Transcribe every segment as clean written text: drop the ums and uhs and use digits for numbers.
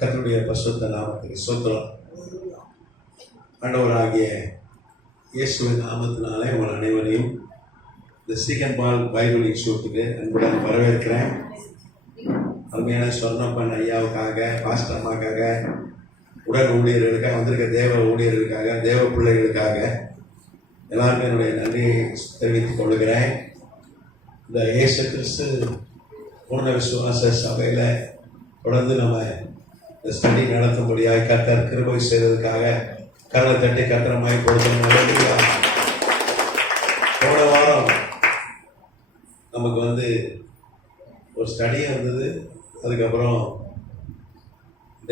கர்த்தருடைய பரிசுத்த நாமத்துக்கு ஸ்தோத்திரம். ஆண்டவராகிய இயேசுவின் நாமத்தினாலே உங்கள் அனைவரையும் இந்த சீகன் பால் பைபிள் இன்ஸ்டியூட்டுக்கு அன்புடன் வரவேற்கிறேன். அருமையான சொர்ணப்பன் ஐயாவுக்காக, பாஸ்டர் அம்மாக்காக, உடல் ஊழியர்களுக்காக, வந்திருக்க தேவ ஊழியர்களுக்காக, தேவ பிள்ளைகளுக்காக எல்லாருமே என்னுடைய நன்றியை தெரிவித்துக் கொள்கிறேன். இந்த இயேசு கிறிஸ்து பூர்ண விசுவாச சபையில் தொடர்ந்து நம்ம இந்த ஸ்டடி நடத்தும்படியாக கர்த்தர் கிருபை செய்ததுக்காக கரலை தட்டி கர்த்தரமாய் கொடுக்கணும். போன வாரம் நமக்கு ஒரு ஸ்டடியும் இருந்தது. அதுக்கப்புறம்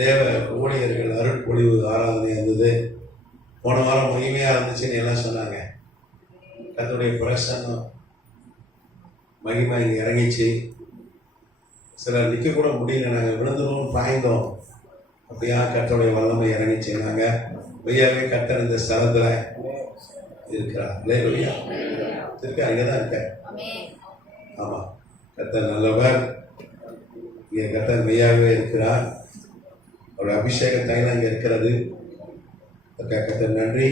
தேவ ஊழியர்கள் அருட்பொழிவு ஆராதனை இருந்தது. போன வாரம் மகிமையாக இருந்துச்சுன்னு எல்லாம் சொன்னாங்க. கர்த்தருடைய பிரசன்னம் மகிமை இங்கே இறங்கிச்சு. சிலர் நிற்க கூட முடியல, நாங்கள் விழுந்துடும் பாய்ந்தோம். அப்படியா கர்த்தருடைய வல்லமை இறங்கிச்சு. நாங்கள் மெய்யாவே கர்த்தர் இந்த ஸ்தலத்தில் இருக்கிறார். இல்லையா இருக்கா? இங்கே தான் இருக்க. ஆமாம், கர்த்தர் நல்லவர். இங்கே கர்த்தர் மெய்யாகவே இருக்கிறார். அவருடைய அபிஷேக தைலம் இங்கே இருக்கிறது. கர்த்தர் நன்றி.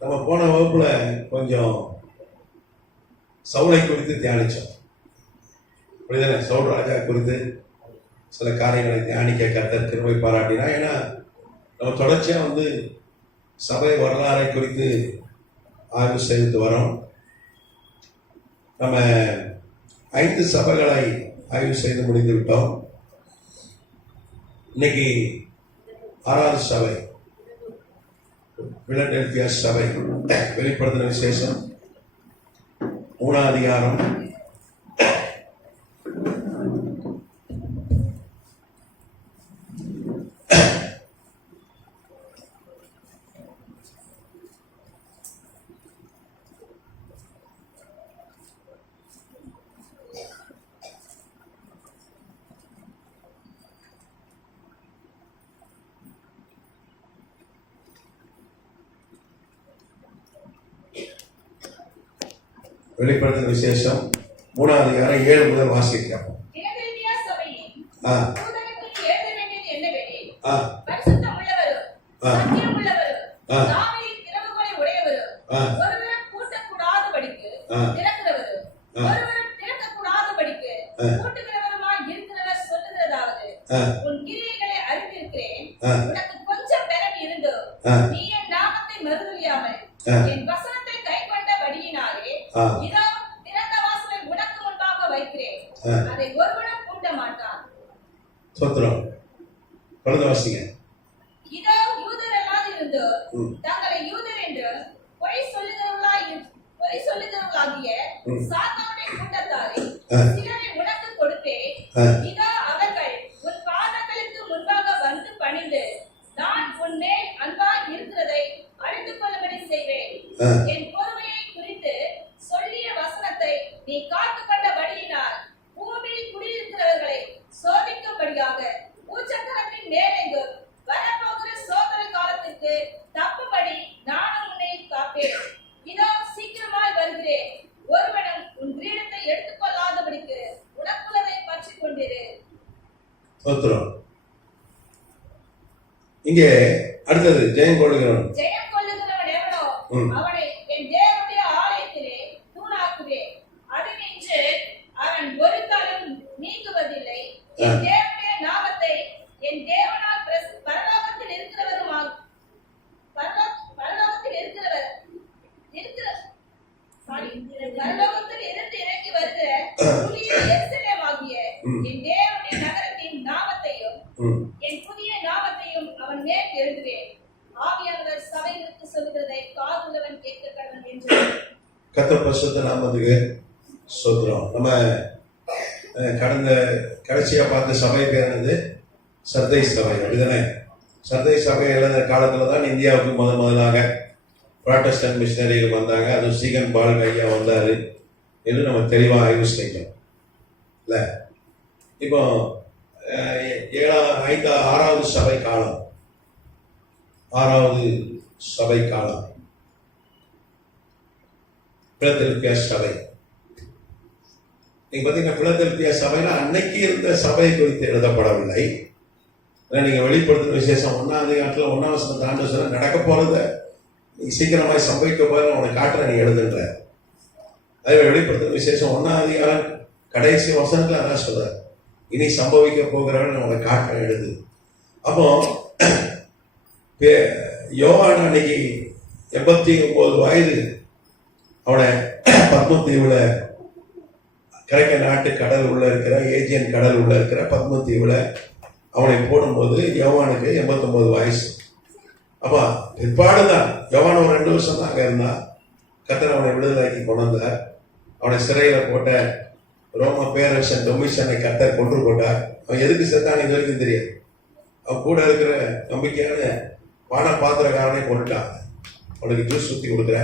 நம்ம போன வகுப்புல கொஞ்சம் சவுலை குறித்து தியானிச்சோம். அப்படிதானே? சவுல் ராஜா குறித்து சில காரியங்களை தியானிக்க கர்த்தர் கிருபை பாராட்டினா. ஏன்னா நம்ம தொடர்ச்சியா சபை வரலாறை குறித்து ஆய்வு செய்து வரோம். நம்ம 5 சபைகளை ஆய்வு செய்து முடிந்து விட்டோம். இன்னைக்கு 6வது சபை, பிலடெல்பியா சபை, வெளிப்படுத்தின விசேஷம் 3ஆம் அதிகாரம் 7 முதல் வாசிக்கிறோம். வாசிங்க. இதோ யூதர் அல்லாதிருந்து தங்களை யூதர் என்று பொய் சொல்லுகிறவர்களாகிய சாத்தானுடைய கூட்டத்தாரை சிலரை உனக்கு கொடுத்தேன். இதோ அவர்கள் உன் பாதங்களுக்கு முன்பாக வந்து பணிந்து நான் உன் மேல் அன்பாய் இருக்கிறதை அறிந்து கொள்ளும்படி செய்வேன். என் பொறுமையை குறித்து சொல்லிய வசனத்தை நீ காத்து கொண்டபடியினால் பூமியில் குடியிருக்கிறவர்களை சோதிக்கும்படியாக பூச்சக்கரத்தின் மேலெங்கும் வரப்போகிற சோதனை காலத்திற்கு தப்பும்படி நானும் உன்னை காப்பேன். இதோ சீக்கிரமாய் வருகிறேன். ஒருவனும் உன் கிரீடத்தை எடுத்துக்கொள்ளாதபடிக்கு உனக்குள்ளதை பற்றி கொண்டிரு. இங்கே அடுத்தது ஜெயம் கொள்ளுகிறவன் எவனோ அவனை என் தேவனுடைய ஆலயத்திலே தூணாக்குவேன். அது நின்று அவன் ஒரு காலம் நீங்குவதில்லை. என் தேவனுடைய நாமத்தை என் தேவனால் பரலோகத்தில் இருக்கிறவர் பரலோகத்தில் இருந்து இறங்கி வருகிற புதிய எருசலேமாகிய என் தேவனுடைய நகரத்தின் நாமத்தையும் என் புதிய நாமத்தையும் அவன் மேல் எழுதுவேன். ஆவியானவர் சபைகளுக்கு சொல்லுகிறதை காதுள்ளவன் கேட்க கடவன் என்று. கர்த்தர் பரிசுத்த நாமத்துக்கு ஸ்தோத்திரம். நம்ம கடைசியா பார்த்த சபை பேர் சர்தை சபை. அப்படிதானே? சர்தை சபை எழுத காலத்துல தான் இந்தியாவுக்கு முதலாக புராட்டஸ்டன்ட் மிஷனரிகள் வந்தாங்க. அதுவும் சீகன் பால் ஐயா வந்தாரு என்று நம்ம தெளிவாக ஆய்வு செய்யணும். இல்ல இப்போ 6வது சபை காலம், 6வது சபை காலம் பிலதெல்பியா சபை. நீங்க பாத்தீங்கன்னா பிலதெல்பியா சபைனா அன்னைக்கு இருந்த சபை குறித்து எழுதப்படவில்லை. ஏன்னா நீங்க வெளிப்படுத்தின விசேஷம் 1ஆம் அதிகாரத்துல 1ஆம் வசனம் தாண்ட சொல்ல நடக்க போறத நீ சீக்கிரமாய் சம்பவிக்க போற உனக்கு காட்டுற நீ எழுதுன்ற. அதே வெளிப்படுத்தின விசேஷம் 1ஆம் அதிகாரம் கடைசி வசனத்துல அதான் சொல்ற, இனி சம்பவிக்க போகிறவன் உனக்கு காட்டுற எழுது. அப்போ யோவான் அன்னைக்கு 89 வயது அவனை பத்மத்தீவுல கிழக்க நாட்டு கடல் உள்ள இருக்கிற ஏஜியன் கடல் உள்ள இருக்கிற பத்மத்தீவுல அவனை போடும்போது யோவானுக்கு 89 வயசு. அப்பா பிற்பாடுதான் யோவான் ஒரு 2 வருஷம் தான் அங்க இருந்தான். கர்த்தர் அவனை விடுதலைக்கு கொண்டு வந்தார். அவனை சிறையில போட்ட ரோம பேரரசன் டொமிஷனை கர்த்தர் கொன்று போட்டார். அவன் எதுக்கு செத்தான் இது வரைக்கும் தெரியாது. அவன் கூட இருக்கிற நம்பிக்கையான பானபாத்திரக்காரனை கொண்டுட்டான். அவனுக்கு ஜூஸ் சுத்தி கொடுக்குற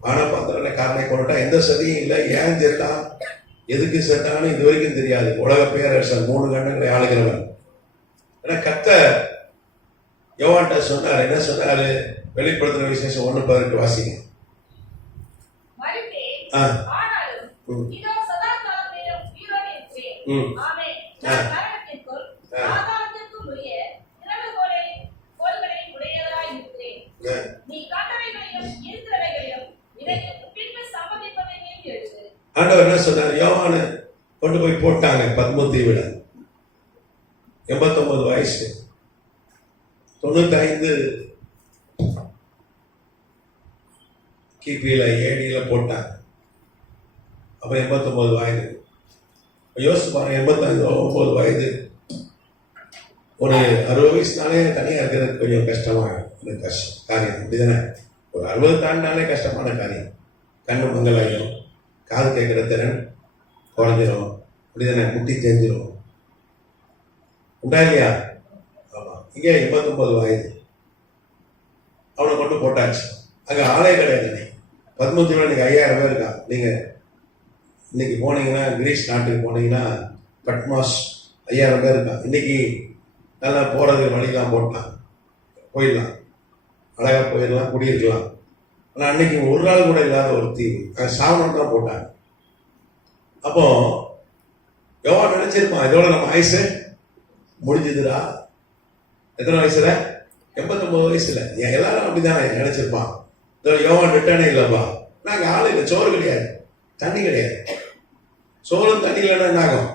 பானபாத்திரக்காரனை கொண்டுட்டா எந்த சதியும் இல்லை. ஏன் செத்தான் எதுக்கு செத்தான்னு இது வரைக்கும் தெரியாது. உலக பேரரசன் 3 கண்டங்களை ஆளுகிறவன். ஏன்னா கர்த்தர் யோவான்ட்ட சொன்னார், என்ன சொன்னாரு? வெளிப்படுத்தின விசேஷம் 1:18 வாசிங்க. ஆண்டவர் என்ன சொன்னார்? யோவான கொண்டு போய் போட்டாங்க பத்மத்தீவுல. 89 வயசு. 95 கிபியில ஏடியில போட்டாங்க. அப்ப 89 வயது. யோசிச்சு பாருங்க, 89 வயது. ஒரு 60 வயசுனாலே தனியா இருக்கிறது கொஞ்சம் கஷ்டமான காரியம், அப்படிதானே? ஒரு 60 தாண்டினாலே கஷ்டமான காரியம். கண்ணு மங்கலாயிடும், காது கேட்கிற திறன் குறைஞ்சிரும், அப்படிதானே? முட்டி தெரிஞ்சிடும், உண்டா இல்லையா? ஆமா. இங்க 89 வயது. அவனை கொண்டு போட்டாச்சு. அங்க ஆலய கிடையாது. பத்மத்தீவுல இன்னைக்கு 5000 பேர் இருக்கான். நீங்க இன்னைக்கு போனீங்கன்னா கிரீஸ் நாட்டுக்கு போனீங்கன்னா பட்மாஸ் 5000 பேர் இருக்கான். இன்னைக்கு நல்லா போறது வழிலாம் போட்டான், போயிடலாம், அழகா போயிடலாம், குடியிருக்கலாம். ஆனா அன்னைக்கு ஒரு நாள் கூட இல்லாத ஒரு தீவு, சாவனம் தான் போட்டாங்க. அப்போ யோவான் நினைச்சிருப்பான், இதோட நம்ம ஆயுசு முடிஞ்சதுடா. எத்தனை வயசுல? 89 வயசுல. எல்லாரும் அப்படித்தானே நினைச்சிருப்பான். இதோட யோவான் விட்டானே இல்லப்பா. நாங்க ஆளு இல்லை, சோறு கிடையாது, தண்ணி கிடையாது. சோறும் தண்ணி இல்லைன்னா என்ன ஆகும்?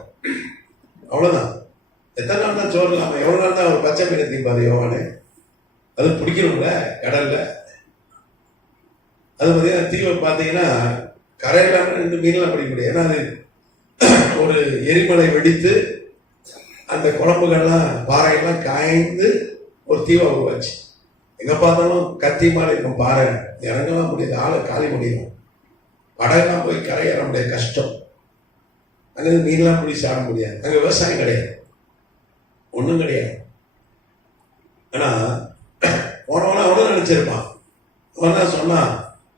அவ்வளவுதான். எத்தனை நாள் தான் சோறு இல்லாம, எவ்வளவு நாள் தான் ஒரு பச்சை மீன் தீப்பாரு யோவானு. அது பிடிக்கணும்ல கடல்ல. அது பார்த்தீங்கன்னா தீவை பார்த்தீங்கன்னா கரையில 2 மீன்லாம் பிடிக்க முடியாது. ஏன்னா அது ஒரு எரிமலை வெடித்து அந்த குழம்புகள்லாம் பாறையெல்லாம் காய்ந்து ஒரு தீவை உருவாச்சு. எங்க பார்த்தாலும் கத்தி மாதிரி இருக்கும் பாறை, இறங்கலாம் முடியாது, ஆளை காலி முடியும். படகுலாம் போய் கரையேற முடியாது, கஷ்டம். அங்கே மீன்லாம் பிடிச்சி சாட முடியாது. அங்கே விவசாயம் கிடையாது, ஒன்றும் கிடையாது. ஆனா போனவனா அவனும் நினைச்சிருப்பான். அவன் தான் சொன்னான்,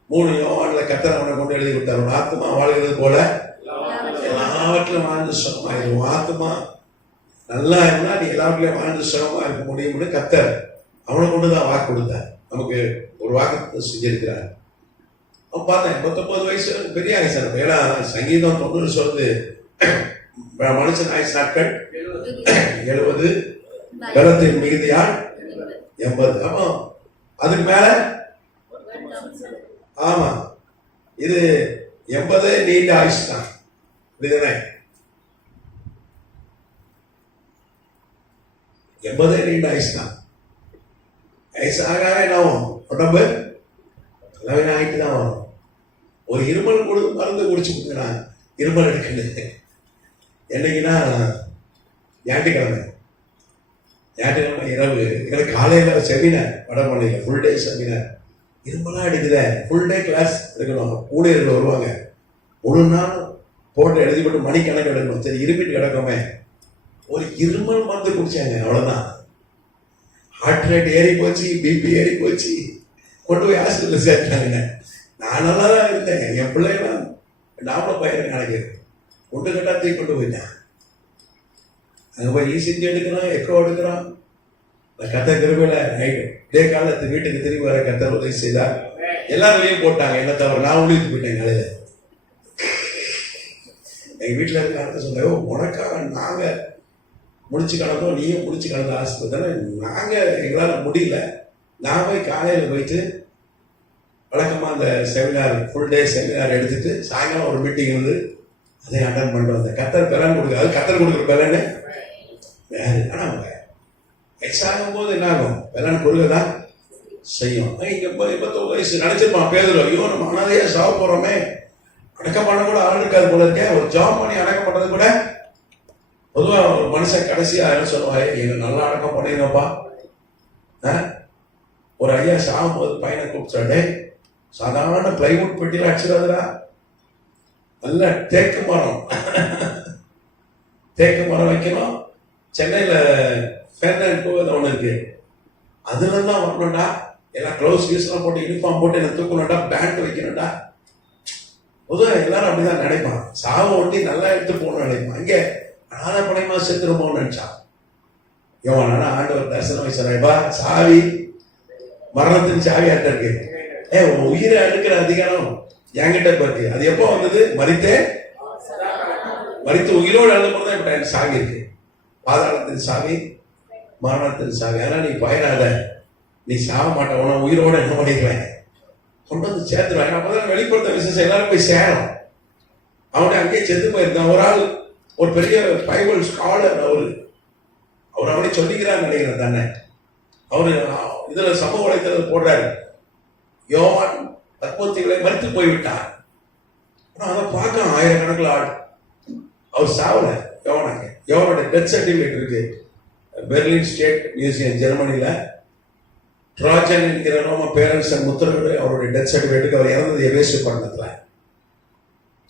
3 யோவான்ல கர்த்தர் அவனை கொண்டு எழுதி கொடுத்தார். உன் ஆத்மா வாழ்கிறது போல எல்லாவற்றிலும் வாழ்ந்து சுகமாயிரும். ஆத்மா நல்லா இருந்தா நீ எல்லாவற்றிலும் வாழ்ந்து சுகமா இருக்க முடியும்னு கர்த்தர் அவனை கொண்டுதான் வாக்கு கொடுத்தார். நமக்கு ஒரு வாக்கு செஞ்சிருக்கிறார். அவன் பார்த்தேன் 89 வயசு பெரிய ஆயுசு. ஏன்னா சங்கீதம் 90 சொல்லுது, மனுஷன் ஆயுசு நாட்கள் 70, பலத்தின் மிகுதியால் 80. அப்போ அதுக்கு மேல ஆமா, இது 80 நீண்ட ஆயுசு தான், இதுதானே? 80 நீண்ட ஆயுசு தான். வயசாக என்ன உடம்பு எல்லாமே ஆயிட்டு தான் வரும். ஒரு இருமல் மருந்து குடிச்சு கொடுக்குறா, இருமல் எடுக்குது. என்னைக்குன்னா ஞாயிற்றுக்கிழமை இரவு எங்களுக்கு காலையில செமினார், வடமொழியில ஃபுல் டே செமினார். இருமலாம் எடுக்குத, ஃபுல் டே கிளாஸ் எடுக்கணும். ஊழியர்கள் வருவாங்க, ஒரு நாள் போட்டு எழுதி போட்டு மணிக்கணக்கு எடுக்கணும். சரி இருமிட்டு கிடக்குமே, ஒரு இருமல் மருந்து குடிச்சாங்க, அவ்வளவுதான். ஹார்ட் ரேட் ஏறி போச்சு, பிபி ஏறி போச்சு, கொண்டு போய் ஹாஸ்பிட்டல் சேர்த்தாங்க. நான் நல்லா தான் இருந்தேன். என் பிள்ளைலாம் நாம பயிர் நினைக்கிறேன், கொண்டு கட்டா தூக்கி கொண்டு போயிட்டேன். அங்கே போய் இசிஜி எடுக்கிறோம், எக்கோ எடுக்கிறோம். கத்த கிருபையில நைட்டு டே காலத்து வீட்டுக்கு திரும்பி வர கத்த உதவி செய்தார். எல்லாரும் வெளியே போட்டாங்க, என்ன தவிர நான் உள்ளிட்டு போயிட்டேன். காலையில எங்க வீட்டுல இருக்க சொன்ன, உனக்காக நாங்க முடிச்சு கலந்தோம், நீயும் முடிச்சு கலந்த ஆஸ்பத்திரி. நாங்கள் எங்களால் முடியல. நான் போய் காலையில் போயிட்டு வழக்கமாக அந்த செமினார் ஃபுல் டே செமினார் எடுத்துட்டு சாயங்காலம் ஒரு மீட்டிங் வந்து அதை அட்டன் பண்ணிட்டு வந்தேன். கத்தர் பலன் கொடுக்குறது, அது கத்தர் கொடுக்குற பலன்னு வேறு. ஆனால் வயசாகும் போது என்ன ஆகும், பலன் கொடுக்க தான் செய்யும். இங்கே 29 வயசு நினைச்சிருப்பான் பேதுரு, ஐயோ நம்ம அனாதையாக சாவ போகிறோமே, அடக்கம் பண்ண கூட ஆள் இருக்காது போல இருக்கேன், ஒரு ஜாப் பண்ணி அடக்கம் பண்ணுறது கூட. பொதுவாக ஒரு மனுஷன் கடைசியாக என்ன சொல்லுவாரு, எங்க நல்லா அடக்கம் பண்ணிருங்கப்பா. ஒரு ஐயா சாகும் போது பையனை கூப்பிட்டாடே, சாதாரண பிளைவுட் பெட்டியில் அடிச்சிடாதுடா, நல்ல தேக்கு மரம் தேக்கு மரம் வைக்கணும். சென்னையில் ஃபெர்னாண்ட் ஒன்று இருக்கு, அதுல தான் வரணும்டா. எல்லாம் க்ளவுஸ் கீஸ்லாம் போட்டு யூனிஃபார்ம் போட்டு என்ன தூக்கணும்டா, பேண்ட் வைக்கணும்டா. பொதுவாக எல்லாரும் அப்படிதான் நினைப்பான். சாவை ஒட்டி நல்லா எடுத்து போகணும்னு நினைப்பான். இங்கே அனாதை பணையமா செத்துருமோன்னு நினைச்சான். யோவானா ஆண்டவர் தரிசனம் வச்சாரா, சாவி மரணத்தின் சாவி ஆட்ட இருக்கு, உயிரை அடுக்கிற அதிகாரம் என்கிட்ட இருக்கு. அது எப்போ வந்தது, மரித்து உயிரோடு எழுதும்போது தான் இப்ப சாவி இருக்கு. பாதாளத்தின் சாவி, மரணத்தின் சாவி. ஆனா நீ பயனாத, நீ சாக மாட்ட, உன உயிரோட என்ன பண்ணிடுவேன், கொண்டு வந்து சேர்த்துருவாங்க. அப்பதான் வெளிப்படுத்த விசேஷம் எல்லாரும் போய் சேரும். அவனுடைய அங்கேயே செத்து போயிருந்தான். ஒரு ஆள், ஒரு பெரிய பைபிள் ஸ்காலர், அவர் அவனை சொல்லிக்கிறார் நினைக்கிறேன் தானே. அவரு இதுல சமூக வலைத்தளத்தில் போடுறாரு, யோவான் தத்துவத்திகளை மறுத்து போய்விட்டார். ஆனா அதை பார்க்க ஆயிரக்கணக்கில் ஆள். அவர் சாவல. யோவானுடைய டெத் சர்டிபிகேட் இருக்கு பெர்லின் ஸ்டேட் மியூசியம் ஜெர்மனியில. ட்ராஜன் என்கிற ரோம பேரரசன் முத்திரடு அவருடைய டெத் சர்டிபிகேட்டுக்கு. அவர் இறந்தது எபேசு பட்டணத்துல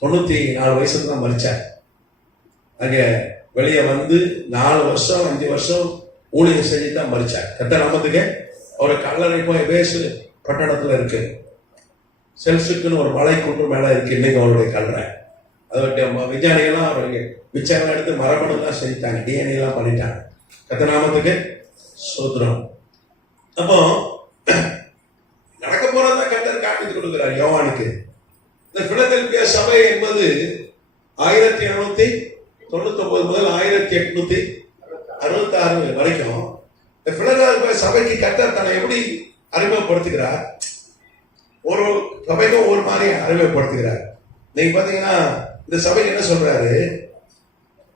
94 வயசுல தான் மரிச்சார். அங்க வெளியே வந்து 4 வருஷம் 5 வருஷம் ஊழியர் செஞ்சு தான் மரிச்சார். கர்த்தர் நாமத்துக்கு. அவரை கல்லறை போய் எபேசு பட்டணத்துல இருக்கு. செல்சுக்குன்னு ஒரு மலை குன்று மேல இருக்கு இன்னைக்கு அவருடைய கல்லறை. அதோட விஞ்ஞானிகள்லாம் அவருக்கு விசாரணை எடுத்து மரபணுலாம் செஞ்சுட்டாங்க, டிஎன்ஏ எல்லாம் பண்ணிட்டாங்க. கர்த்தர் நாமத்துக்கு சோத்திரம். அப்போ நடக்க போறதான் கர்த்தர் காண்பித்து கொடுக்கிறார் யோவானுக்கு. இந்த பிலதெல்பியா சபை என்பது 1799 முதல் 1866 வரைக்கும் இந்த பிலதெல்பியா சபைக்கு கர்த்தர் தன்னை எப்படி அறிமுகப்படுத்துகிறார், ஒரு சபைக்கும் ஒரு மாதிரி அறிமுகப்படுத்துகிறார். நீங்க பாத்தீங்கன்னா இந்த சபைக்கு என்ன சொல்றாரு,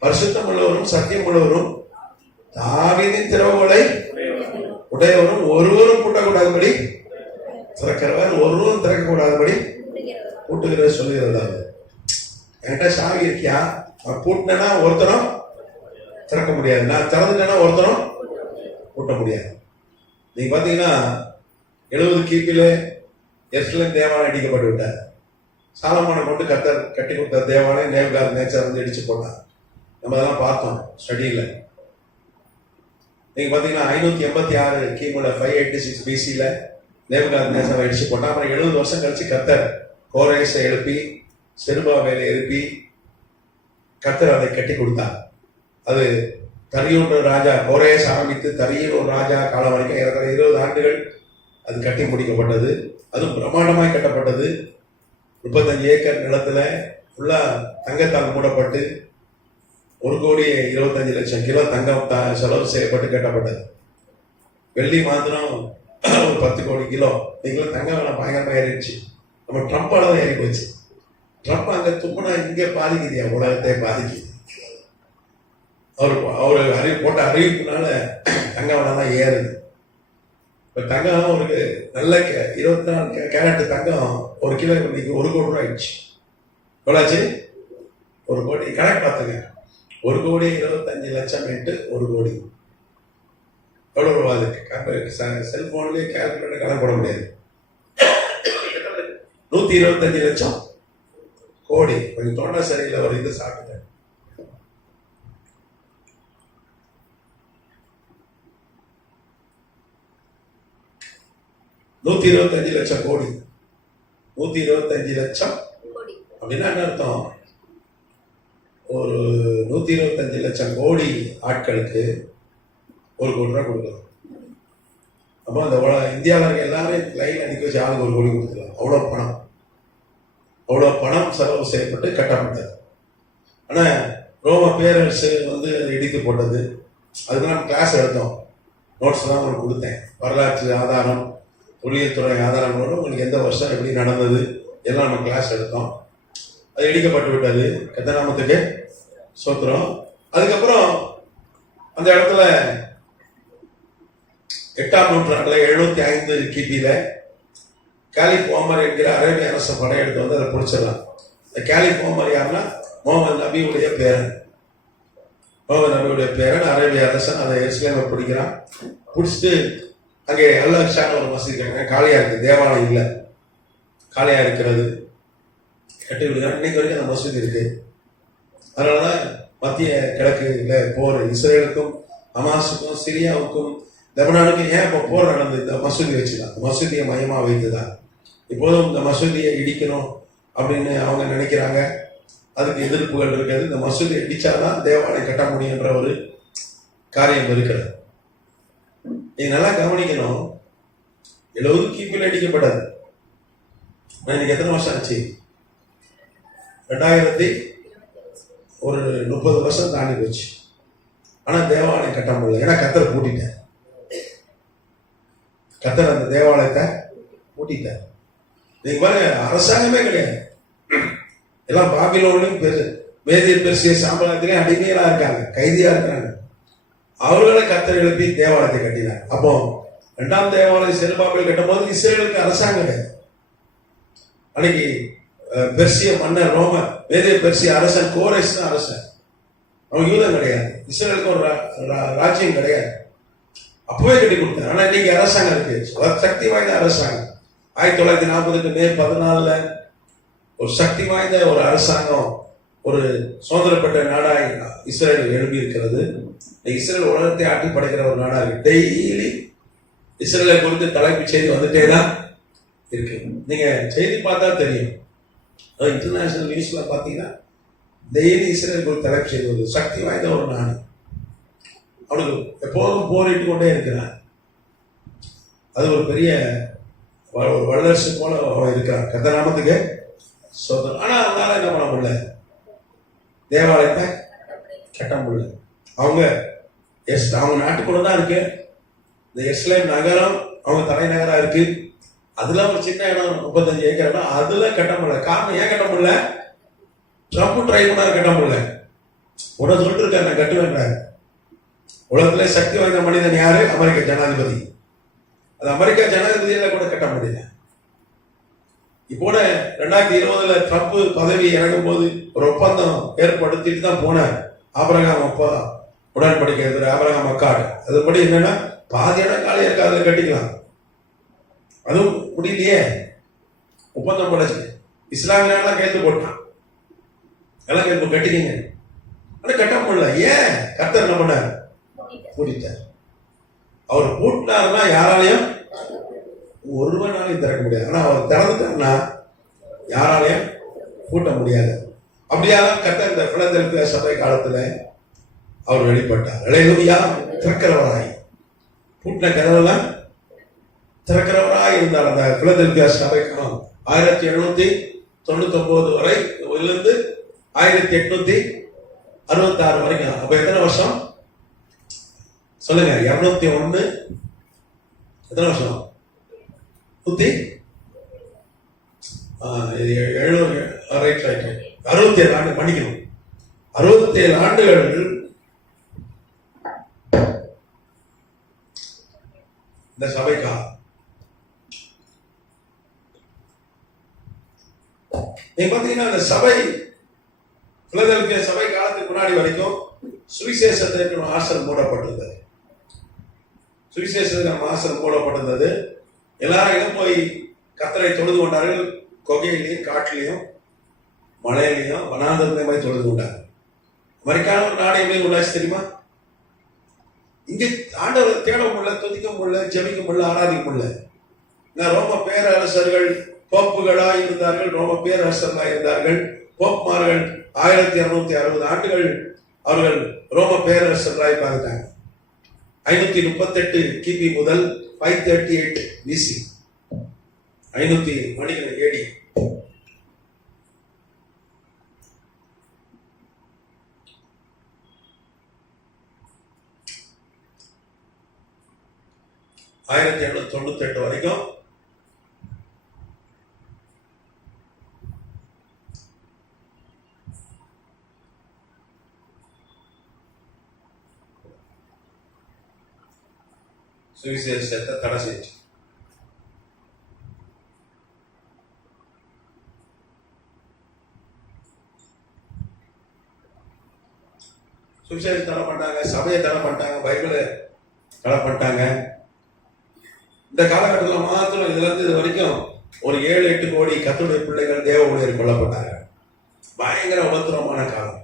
பரிசுத்தம் உள்ளவரும் சத்தியம் உள்ளவரும் தாவீதின் திறவுகோலை உடையவரும் ஒருவரும் பூட்டக்கூடாதபடி திறக்கிறவர், ஒருவரும் திறக்கக்கூடாதபடி பூட்டுகிறவர் சொல்லுகிறதா. என்கிட்ட சாவி இருக்கியா, நான் பூட்டினா ஒருத்தரும் திறக்க முடியாது, நான் திறந்துட்டேன்னா ஒருத்தரும் பூட்ட முடியாது. நீங்க பாத்தீங்கன்னா 70 கிபில எருசலேம் தேவாலயம் அடிக்கப்பட்டு விட்டார். சாலமோனை கொண்டு கர்த்தர் கட்டி கொடுத்த தேவாலயம் நேபுகாத் நேச்சார் வந்து இடிச்சு போட்டார். நம்ம அதெல்லாம் பார்த்தோம் ஸ்டடியில. நீங்க பாத்தீங்கன்னா 586 கிமுல 586 பிசில நேபுகாத் நேச்சாரை இடிச்சு போட்டான். அப்புறம் 70 வருஷம் கழிச்சு கர்த்தர் கோரேசை எழுப்பி செருபாபேலை எழுப்பி கர்த்தர் அதை கட்டி கொடுத்தார். அது தரியூர் ராஜா கோரேஸ் ஆரம்பித்து தரியூர் ராஜா காலம் வரைக்கும் 20 ஆண்டுகள் அது கட்டி முடிக்கப்பட்டது. அதுவும் பிரம்மாண்டமாய் கட்டப்பட்டது. 35 ஏக்கர் நிலத்துல ஃபுல்லா தங்கத்தால் மூடப்பட்டு 1,25,00,000 கிலோ தங்கம் செலவு செய்யப்பட்டு கட்டப்பட்டது. வெள்ளி மாத்திரம் ஒரு 10 கோடி கிலோ. நீங்களும் தங்கம் வேலை பயங்கரமா ஏறிடுச்சு. நம்ம ட்ரம்ப் அளவு ஏறி போச்சு. ட்ரம்ப் அங்க துப்புனா இங்க பாதிக்குதியா, உலகத்தை பாதிக்குது. அவர் போட்ட அறிவிப்புனால தங்க விலைலாம் ஏறுது. இப்போ தங்கம் ஒரு நல்ல 24 கேரட் தங்கம் ஒரு கிலோ இன்னைக்கு 1 கோடி ரூபாய் ஆயிடுச்சு. எவ்வளோச்சு? 1 கோடி. கணக்கு பார்த்துங்க, 1,25,00,000 இன்ட்டு 1 கோடி எவ்வளோ ரூபா அதுக்கு? செல்போன்லேயே கேல்குலேட்டர் கணக்கு போட முடியாது. 125,00,000 கோடி. கொஞ்சம் தோண்டா சரியில்லை, ஒரு இது சாப்பிட்டேன். $125,00,000 கோடி. 125,00,000 அப்படின்னா என்ன அர்த்தம்? ஒரு 125,00,000 கோடி ஆட்களுக்கு 1 கோடி ரூபாய் கொடுக்கலாம். அப்போ அந்த இந்தியாவில் இருக்க எல்லாரும் லைன் அடிக்க வச்சு ஆளுக்கு 1 கோடி கொடுத்துக்கலாம். அவ்வளோ பணம் செலவு செய்யப்பட்டு கட்டப்பட்டது. ஆனால் ரோம பேரரசு வந்து இடித்து போட்டது. அதுக்கு நம்ம கிளாஸ் எடுத்தோம், நோட்ஸ் தான் உங்களுக்கு கொடுத்தேன். வரலாற்று ஆதாரம், தொழில் துறை ஆதாரங்களோடு உங்களுக்கு எந்த வருஷம் எப்படி நடந்தது எல்லாம் நம்ம கிளாஸ் எடுத்தோம். அது இடிக்கப்பட்டு விட்டது. கத்தநாமத்துக்கு சோத்திரம். அதுக்கப்புறம் அந்த இடத்துல 8ஆம் நூற்றாண்டுல 75 கிபியில காலிப் ஓமர் என்கிற அரேபிய அரச படையெடுத்து வந்து அதை பிடிச்சிடலாம். இந்த காலிப் ஓமர் யாருன்னா முகமது நபியுடைய பேரன். முகமது நபியுடைய பேரன் அரேபிய அரசன். அதை எருசலேமை பிடிக்கிறான். பிடிச்சிட்டு அங்கே அல் அக்ஸான்னு ஒரு மசூதி இருக்காங்க, காலியா இருக்கு, தேவாலயம் இல்லை, காலியா இருக்கிறது, கட்டி விடுறாங்க. இன்னைக்கு வரைக்கும் அந்த மசூதி இருக்கு. அதனாலதான் மத்திய கிழக்குல போர், இஸ்ரேலுக்கும் ஹமாஸுக்கும் சிரியாவுக்கும் லெபனானுக்கும் ஏன் இப்போ போர் நடந்தது? இந்த மசூதி வச்சுதான், இந்த மசூதியை மையமா வைத்துதான். இப்போதும் இந்த மசூதியை இடிக்கணும் அப்படின்னு அவங்க நினைக்கிறாங்க. அதுக்கு எதிர்ப்புகள் இருக்கிறது. இந்த மசூதி இடிச்சாதான் தேவாலயம் கட்ட முடியுன்ற ஒரு காரியம் இருக்கிறது. நீங்க நல்லா கவனிக்கணும். 70 கிபியில் அடிக்கப்பட்டது. இன்னைக்கு எத்தனை வருஷம் ஆச்சு? 2030 வருஷம் தாண்டி போச்சு. ஆனா தேவாலயம் கட்ட முடியல. ஏன்னா கத்தரை பூட்டிட்டார். கத்தர் அந்த தேவாலயத்தை பூட்டிட்டார். நீங்க பாருங்க, அரசாங்கமே கிடையாது. எல்லாம் பாபிலோன்லயும் மேதிய பெர்சிய சாம்ராஜ்யத்திலையும் அடிமையா இருக்காங்க, கைதியா இருக்காங்க. அவர்களை கத்தர் எழுப்பி தேவாலயத்தை கட்டினார். அப்போ 2ஆம் தேவாலயம் செருபாபேல் கட்டும் போது இஸ்ரேலுக்கு அரசாங்கம் கிடையாது. அன்னைக்கு பெர்சிய மன்னர் ரோம மேதிய பெர்சிய அரசன் கோரேஸ் தான் அரசன். அவன் யூதம் கிடையாது. இஸ்ரேலுக்கு ஒரு ராஜ்யம் கிடையாது. அப்பவே கட்டி கொடுத்தார். ஆனா இன்னைக்கு அரசாங்கம் இருக்கு, சக்தி வாய்ந்த அரசாங்கம். 1940 மே 14 ஒரு சக்தி வாய்ந்த ஒரு அரசாங்கம், ஒரு சுதந்திரப்பட்ட நாடாய் இஸ்ரேல் எழுப்பி இருக்கிறது. இஸ்ரேல் உலகத்தை ஆட்டி படைக்கிற ஒரு நாடா இருக்கு. டெய்லி இஸ்ரேலை குறித்து தலைப்பு செய்தி வந்துட்டே தான் இருக்கு. நீங்க செய்தி பார்த்தா தெரியும். இன்டர்நேஷனல் நியூஸ்ல பாத்தீங்கன்னா டெய்லி இஸ்ரேல் குறித்து தலைப்பு செய்தி வருது. சக்தி வாய்ந்த ஒரு நாடு, அவனுக்கு எப்போதும் போரிட்டு கொண்டே இருக்கிறான். அது ஒரு பெரிய வல்லரசு போல இருக்கிறான். கத்தநாமத்துக்கு சோதனை. ஆனா அதனால என்ன பண்ண முடியல? தேவாலயத்தை கட்ட முடியல. அவங்க நாட்டுக்குள்ள தான் இருக்கு. இந்த எருசலேம் நகரம் அவங்க தலைநகரா இருக்கு. அதுல ஒரு சின்ன இடம், 35 ஏக்கர் இடம், அதுல கட்ட முடியல. காரணம் ஏன் கட்ட முடியல? ட்ரம்ப் ட்ரை பண்ண கட்ட முடியல. உடனே சொல்லிட்டு இருக்காரு, நான் கட்டுவேன். உலகத்திலே சக்தி வாய்ந்த மனிதன் யாரு? அமெரிக்க ஜனாதிபதி. அது அமெரிக்கா ஜனாதிபதியில கூட கட்ட முடியல. இப்போ 2020 ட்ரம்ப் பதவி இறங்கும் போது ஒரு ஒப்பந்தம் ஏற்படுத்திட்டு தான் போனார். ஆபிரகாம் அப்பா உடன்படிக்கை, ஆபிரகாம் அக்காடு. அதுபடி என்னன்னா பாதி இடம் காலியா இருக்கா, அதுல கட்டிக்கலாம். அதுவும் முடியலையே, ஒப்பந்தம் படைச்சு இஸ்லாமியெல்லாம் கைது போட்டான். எல்லாம் கைது கட்டிக்கிங்க. ஆனா கட்ட முடியல. ஏன்? கர்த்தர் என்ன பண்ணார்? பூட்டிட்டார். அவர் பூட்டினார்னா யாராலையும் ஒருவனாலையும் திறக்க முடியாது. ஆனா அவர் திறந்துட்டார்னா யாராலையும் பூட்ட முடியாது. அப்படியாதான் கர்த்தர் இந்த பிலதெல்பியா சபை காலத்துல அவர் வெளிப்பட்டார். அல்லேலூயா. திறக்கிறவராய், பூட்டின கதவெல்லாம் திறக்கிறவராய் இருந்தார். அந்த பிலதெல்பியா சபை காலம் 1799 வரை இருந்து 1866 வரைக்கும். அப்ப எத்தனை வருஷம் சொல்லுங்க? 201. எத்தனை வருஷம்? 67 ஆண்டு பண்ணிக்கணும். 67 ஆண்டுகள் இந்த சபைக்கா. நீங்க பாத்தீங்கன்னா அந்த சபை, பிலதெல்பியா சபை காலத்துக்கு முன்னாடி வரைக்கும் சுவிசேஷத்திற்கு ஆசனம் மூடப்பட்டிருந்தது. சுவிசேஷத்துக்கு ஆசனம் மூடப்பட்டிருந்தது. எல்லாரும் இடம் போய் கர்த்தரை தொழுது கொண்டார்கள். கொகையிலையும் காட்டிலையும் மலையிலையும் வனாந்தரத்தையும் போய் தொழுது கொண்டார்கள். அமெரிக்கான ஒரு நாடு எப்படி உள்ளாச்சு தெரியுமா? இங்க ஆண்டவரை தேட முடியல, துதிக்க முடியல, ஜெபிக்க முடியல, ஆராதிக்க முடியல. ரோம பேரரசர்கள் போப்புகளா இருந்தார்கள். ரோம பேரரசர்களா இருந்தார்கள். போப்மார்கள் 1260 ஆண்டுகள் அவர்கள் ரோம பேரரசர்களாய் பார்த்தாங்க. 538 கிபி முதல் 538 பிசி, 500 மணிகள் ஏடி. 1898 வரைக்கும் சுவிசேஷத்தை தடை செஞ்சு. சுவிசேஷம் தடை பண்ணிட்டாங்க, சபையை தடை பண்ணிட்டாங்க, பைபிளை தடை பண்ணிட்டாங்க. இந்த காலகட்டத்தில் மாத்திரம் இதுல இருந்து இது வரைக்கும் ஒரு 7-8 கோடி கர்த்தருடைய பிள்ளைகள் தேவ ஊழியர் கொல்லப்பட்டாங்க. பயங்கர உபத்திரமான காலம்.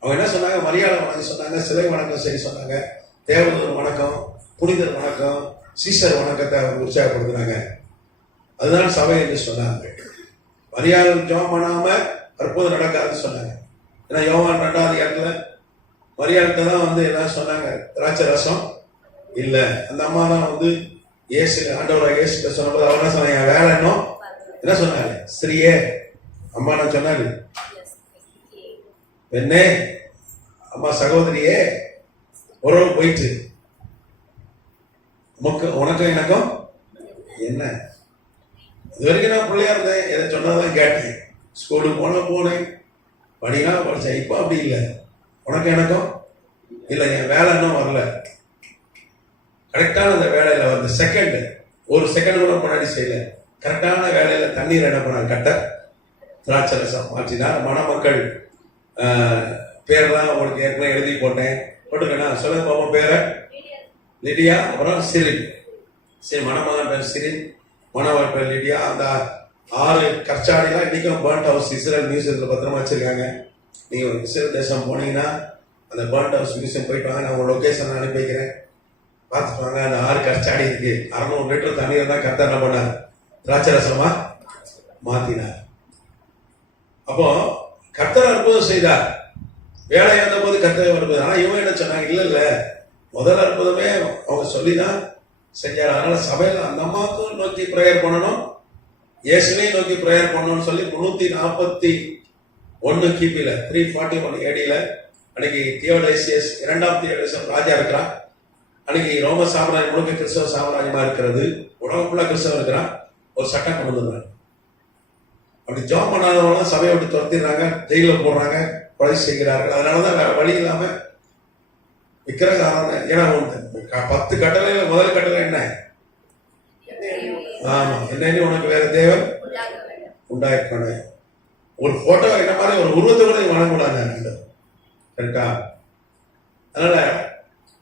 அவங்க என்ன சொன்னாங்க? மரியாதை வணக்கம் சொன்னாங்க, சிலை வணக்கம் செய்ய சொன்னாங்க, தேவதூர் வணக்கம், புனிதர் வணக்கம், சீசர் வணக்கத்தை அவங்க உற்சாகப்படுத்தினாங்க. அதுதான் சபை என்று சொன்னாங்க. மரியாதை ஜெபம் பண்ணாம அற்புதம் நடக்காதுன்னு சொன்னாங்க. ஏன்னா யோவான் 2வது இடத்துல மரியாதை தான் வந்து என்ன சொன்னாங்க? திராட்சை ரசம் இல்ல. அந்த அம்மா தான் வந்து இயேசு ஆண்டவராக இயேசு சொன்னபோது அவர் என்ன சொன்னாங்க? வேலை என்ன சொன்னாரு? ஸ்திரியே அம்மா நான் சொன்னாரு, பெண்ணே அம்மா சகோதரியே உறவு போயிட்டு உனக்கும் எனக்கும் என்ன? இது வரைக்கும் நான் பிள்ளையா இருந்தேன், எதை சொன்னதான் கேட்டேன், ஸ்கூலுக்கு போனேன், படினா படிச்சேன். இப்போ அப்படி இல்லை. உனக்கு எனக்கும் இல்லை, என் வேலை இன்னும் வரல. கரெக்டான அந்த வேலையில வந்து ஒரு செகண்ட் கூட முன்னாடி செய்யல. கரெக்டான வேலையில தண்ணீர் என்ன பண்ணார்? கட்ட திராட்சை ரசம் மாற்றினார். மணமக்கள் பேர்லாம் உங்களுக்கு ஏற்கனவே எழுதி போட்டேன், போட்டுக்கண்ணா சொல்லுங்க பாப்பா. பேரை லிடியா, அப்புறம் சிரின். சரி, மணமகன் பேர் சிரின், மணவன் பேர் லிடியா. அந்த 6 கற்சாடிலாம் இன்னைக்கும் பர்ன்ட் ஹவுஸ் இஸ்ரேல் மியூசியத்தில் பத்திரமா வச்சிருக்காங்க. நீங்க இஸ்ரேல் தேசம் போனீங்கன்னா அந்த பர்ன்ட் ஹவுஸ் மியூசியம் போயிட்டு வாங்க, நான் உங்க லொகேஷன் அனுப்பி வைக்கிறேன், பார்த்துட்டு வாங்க. அந்த 6 கற்சாடி இருக்கு. 600 லிட்டர் தண்ணீர் தான் கர்த்தர் என்ன பண்ணார்? திராட்சை ரசமா மாத்தினார். அப்போ கர்த்தர் அற்புதம் செய்தார். வேலை வந்த போது கர்த்தர் அற்புதம். ஆனா இவங்க என்ன சொன்னாங்க? இல்ல முதல் அற்புதமே அவங்க சொல்லிதான் செஞ்சார். அதனால சபையில அந்த அம்மாவுக்கும் நோக்கி பிரேயர் பண்ணணும், இயேசுவையும் நோக்கி பிரேயர் பண்ணணும்னு சொல்லி 341 கிபில 341 ஏடியில அன்னைக்கு தியோடேசியஸ் 2ஆம் தியோடேசியஸ் ராஜா இருக்கிறான். அன்னைக்கு ரோம சாம்ராஜ்யம் முழுக்க கிறிஸ்தவ சாம்ராஜ்யமா இருக்கிறது, உலகக்குள்ள கிறிஸ்தவம் இருக்கிறான். ஒரு சட்டம் கொண்டு வந்துடுறாங்க. அப்படி ஜாப் பண்ணாதவங்க சபையை விட்டு துரத்திடுறாங்க, ஜெயில போடுறாங்க, கொலை செய்கிறார்கள். அதனாலதான் வேற வழி இல்லாம விக்கிரகாரம். ஏன்னா 10 கட்டளையில முதல் கட்டளை என்ன? ஆமா, என்ன உனக்கு வேற தேவன் உண்டாயிருக்கணும். ஒரு போட்டோ என்ன மாதிரி ஒரு உருவத்தை கூட வணங்கக்கூடாது. கரெக்டா? அதனால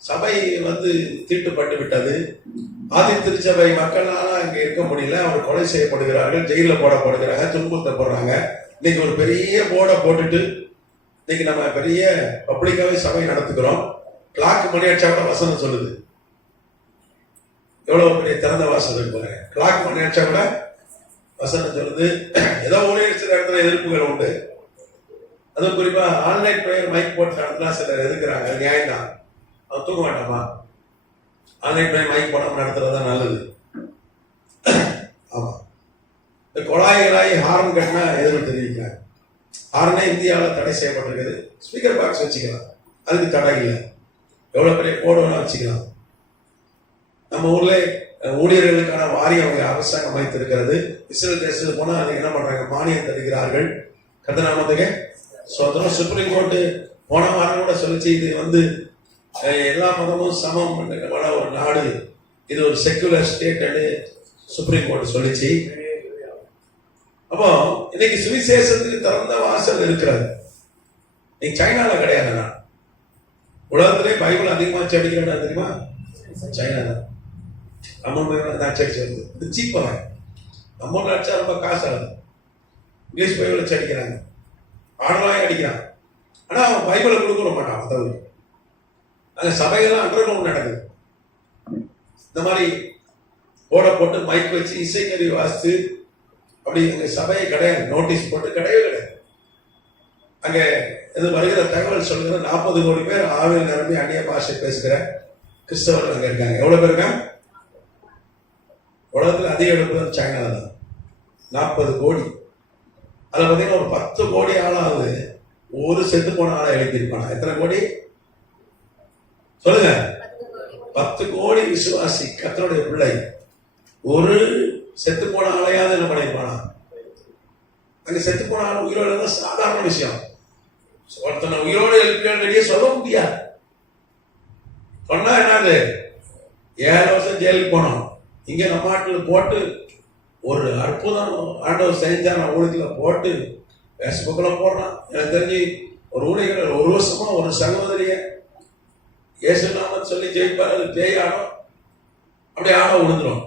சபை வந்து தீட்டுப்பட்டு விட்டது. ஆதி திருச்சபை மக்களால அங்க இருக்க முடியல. அவர் கொலை செய்யப்படுகிறார்கள், ஜெயில போடப்படுகிறாங்க, துன்புறுத்தப்படுறாங்க. இன்னைக்கு ஒரு பெரிய போர்டை போட்டுட்டு இன்னைக்கு நம்ம பெரிய பப்ளிக்காவே சபை நடத்துக்கிறோம். கிளாக் மணி அடிச்சா கூட வசனம் சொல்லுது. எவ்வளவு பெரிய திறந்த வாசல் இருப்பாங்க. கிளாக் மணி அடிச்சா கூட வசனம் சொல்லுது. ஏதோ ஒரே சில இடத்துல எதிர்ப்புகள் உண்டு. அதுவும் குறிப்பா ஆன்லைன் பிரேயர் மைக் போட்டு நடத்தினா சிலர் எதிர்க்கிறாங்க. நியாயம்தான், அவன் தூக்க மாட்டாமா? ஆன்லைன் பிரேயர் மைக் போடாம நடத்துறதுதான் நல்லது. ஆமா, இந்த குழாய்களாய் ஹார்ன் கட்டினா எதிர்ப்பு தெரிவிக்கிறாங்க. ஹார்னே இந்தியாவில் தடை செய்யப்பட்டிருக்குது. ஸ்பீக்கர் பாக்ஸ் வச்சுக்கலாம், அதுக்கு தடை இல்லை. எவ்வளவு பெரிய போர்டு வேணா வச்சுக்கலாம். நம்ம ஊர்ல ஊழியர்களுக்கான வாரியம் அரசாங்கம் அமைத்திருக்கிறது. இஸ்ரேல் தேசத்துக்கு போனா அது என்ன பண்றாங்க? மானியம் தருகிறார்கள். கர்த்தநாமத்துக்கு சோதரம். சுப்ரீம் கோர்ட்டு போன வாரம் கூட சொல்லிச்சு, இது வந்து எல்லா மதமும் சமம் ஒரு நாடு, இது ஒரு செக்குலர் ஸ்டேட் சுப்ரீம் கோர்ட் சொல்லிச்சு. அப்போ இன்னைக்கு சுவிசேஷத்துக்கு திறந்த வாசல் இருக்கிறது. இன்னைக்கு சைனால கிடையாது. உலகத்திலே பைபிள் அதிகமா அடிக்கிறா தெரியுமா? சைனா தான். அமௌண்ட் அச்சடிச்சு வருது. இது சீப்பாக அமௌண்ட் அடிச்சா ரொம்ப காசு ஆகுது. இங்கிலீஷ் பைபிள் வச்சு அடிக்கிறாங்க, ஆடலாயும் அடிக்கிறாங்க. ஆனா அவன் பைபிளை கொடுக்க மாட்டான். மற்றவங்களுக்கு அங்க சபைகள்லாம் அண்டர் கிரவுண்ட் நடக்குது. இந்த மாதிரி போர்டை போட்டு மைக் வச்சு இசைக்கருவி வாசித்து அப்படி எங்க சபையை கிடையாது. நோட்டீஸ் போட்டு கிடையாது. அங்க இது வருகிற தகவல் சொல்லுகிற 40 கோடி பேர் ஆவில் நிரம்பி அந்நிய பாஷை பேசுகிற கிறிஸ்தவர்கள் அங்க இருக்காங்க. எவ்வளவு பேர் இருக்காங்க? உலகத்துல அதிக எடுப்பு சைனால தான், 40 கோடி. அதுல பாத்தீங்கன்னா ஒரு 10 கோடி ஆளாவது ஒரு செத்து போன ஆளை எழுப்பியிருப்பாங்க. எத்தனை கோடி சொல்லுங்க? 10 கோடி விசுவாசி கர்த்தருடைய பிள்ளை ஒரு செத்து போன ஆளையாவது என்ன பண்ணிருப்பானா? அங்க செத்து போன ஆள் உயிரோடு இருந்தா சாதாரண விஷயம். ஒருத்தனை உயிரோடு எழுப்பியான்னு வெளியே சொல்ல முடியாது. சொன்னா என்னது? 7 வருஷம் ஜெயிலுக்கு போனோம். இங்க நம்ம நாட்டில் போட்டு ஒரு அற்புதம் ஆண்டவர் செஞ்சான ஊழியத்துல போட்டு பேஸ்புக்ல போடுறான். எனக்கு தெரிஞ்சு ஒரு ஊழியர்கள் 1 வருஷமா ஒரு சகோதரிய இயேசுநாம சொல்லி ஜெயிப்பார், அது பேய் ஆடும், அப்படியே ஆட விழுந்துரும்.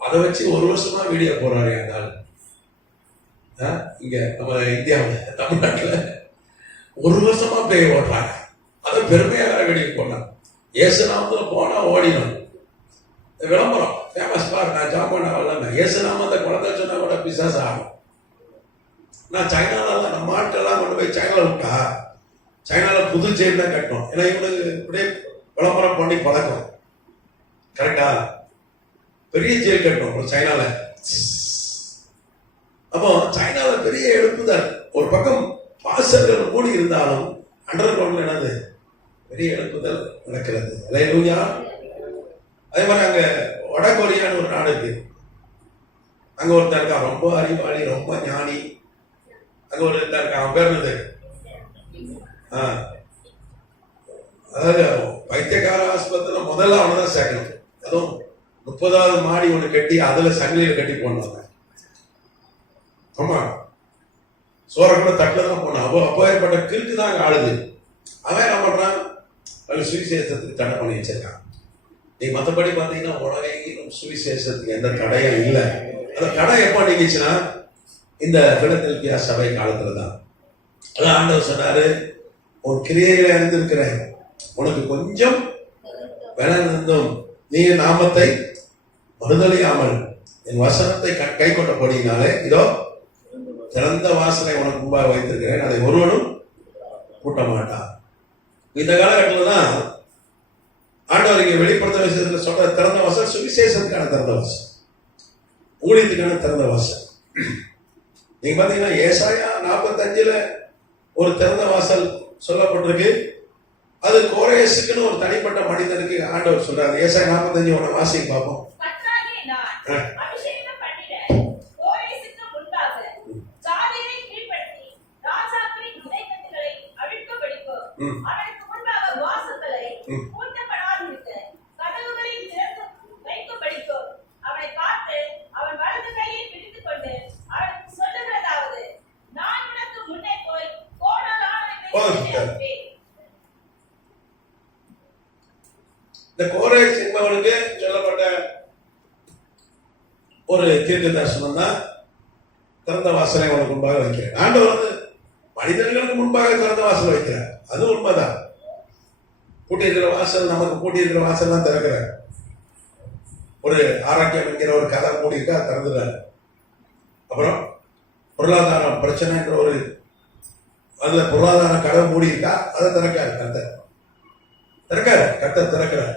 அதை வச்சு 1 வருஷமா வீடியோ போடுறாரு அந்த ஆள். இங்க நம்ம இந்தியாவில் தமிழ்நாட்டில் 1 வருஷமா பேய் ஓடுறாங்க. அதை பெருமையாக வீடியோ போடுறாங்க. இயேசுநாமத்துல போனா ஓடிடும். விளம்பரம் ஃபேமஸ் பார். நான் ஜாப் பண்ண வரல, இயேசுநாமத்தை குழந்தை சொன்னா கூட பிசாசு ஆகும். நான் சைனாலலாம் நம்ம ஆட்டெல்லாம் கொண்டு போய் சைனால விட்டா சைனால புது ஜெயில் தான் கட்டணும். ஏன்னா இவனுக்கு இப்படியே விளம்பரம் பண்ணி பழக்கம். கரெக்டா? பெரிய ஜெயில் கட்டணும் சைனால. அப்போ சைனால பெரிய எழுப்புதல். ஒரு பக்கம் பாசர்கள் கூடி இருந்தாலும் அண்டர் கிரவுண்ட்ல என்னது பெரிய எழுப்புதல் நடக்கிறது. அல்லேலூயா. அதே மாதிரி அங்க வட கொரியான்னு ஒரு நாடு இருக்கு. அங்க ஒருத்தர் இருக்கா, ரொம்ப அறிவாளி, ரொம்ப ஞானி. அங்க ஒரு இருக்கான், அவன் பேர் என்னது? அதாவது வைத்தியகார ஆஸ்பத்திரியில முதல்ல அவனதான் சேர்க்கணும். அதுவும் 30வது மாடி ஒண்ணு கட்டி அதுல சங்கிலியில கட்டி போனாங்க. ஆமா, சோற கூட தட்டுல தான் போனான். அப்பேற்பட்ட கிறுக்கு தான் அங்க ஆளுது. அவன் என்ன பண்றான்? சுவிசேஷத்துக்கு தடை பண்ணி வச்சிருக்கான். நீ மற்றபடி பாத்தீங்கன்னா உலகம் சுவிசேஷத்துக்கு எந்த தடையும் இல்லை. அந்த தடை எப்ப நீங்கிச்சுன்னா இந்த பிலதெல்பியா சபை காலத்துல தான். அதான் ஆண்டவர் சொன்னாரு, உன் கிரியையில இருந்திருக்கிறேன், உனக்கு கொஞ்சம் விளந்தும் நீ நாமத்தை மறுதலியாமல் என் வசனத்தை கை கொண்டபடியினாலே இதோ திறந்த வாசலை உனக்கு முன்பாக வைத்திருக்கிறேன், அதை ஒருவனும் கூட்ட மாட்டான். இந்த காலகட்டத்தில் தான் ஆண்டவர் இங்கே வெளிப்படுத்த விஷயத்துல சொல்ற திறந்த வாசல் சுவிசேஷத்துக்கான திறந்த வாசல், ஊழியத்துக்கான திறந்த வாசல். நீங்க பாத்தீங்கன்னா ஏசாயா 45ல ஒரு திறந்த வாசல் சொல்லப்பட்டிருக்கு. அது கோரேசுக்குன்னு ஒரு தனிப்பட்ட மனிதனுக்கு ஆண்டவர் சொல்றாரு. ஏசாயா 45 ஒண்ணு வாசிக்க பார்ப்போம். இந்த கோரேஸ் என்பவனுக்கு சொல்லப்பட்ட ஒரு தீர்க்க தரிசனம் தான் திறந்த வாசலை உனக்கு முன்பாக வைக்கிறேன். ஆண்டவர் வந்து மனிதர்களுக்கு முன்பாக திறந்த வாசல் வைக்கிறார். அது உண்மைதான். பூட்டியிருக்கிற வாசல், நமக்கு பூட்டியிருக்கிற வாசல் தான் திறக்கிறார். ஒரு ஆரோக்கியம் என்கிற ஒரு கதை மூடியிருக்கா, திறந்துறாரு. அப்புறம் பொருளாதாரம் பிரச்சனை என்ற ஒரு அதுல பொருளாதார கடை மூடி இருக்கா, அதை திறக்காரு கர்த்தர் திறக்கிறார்.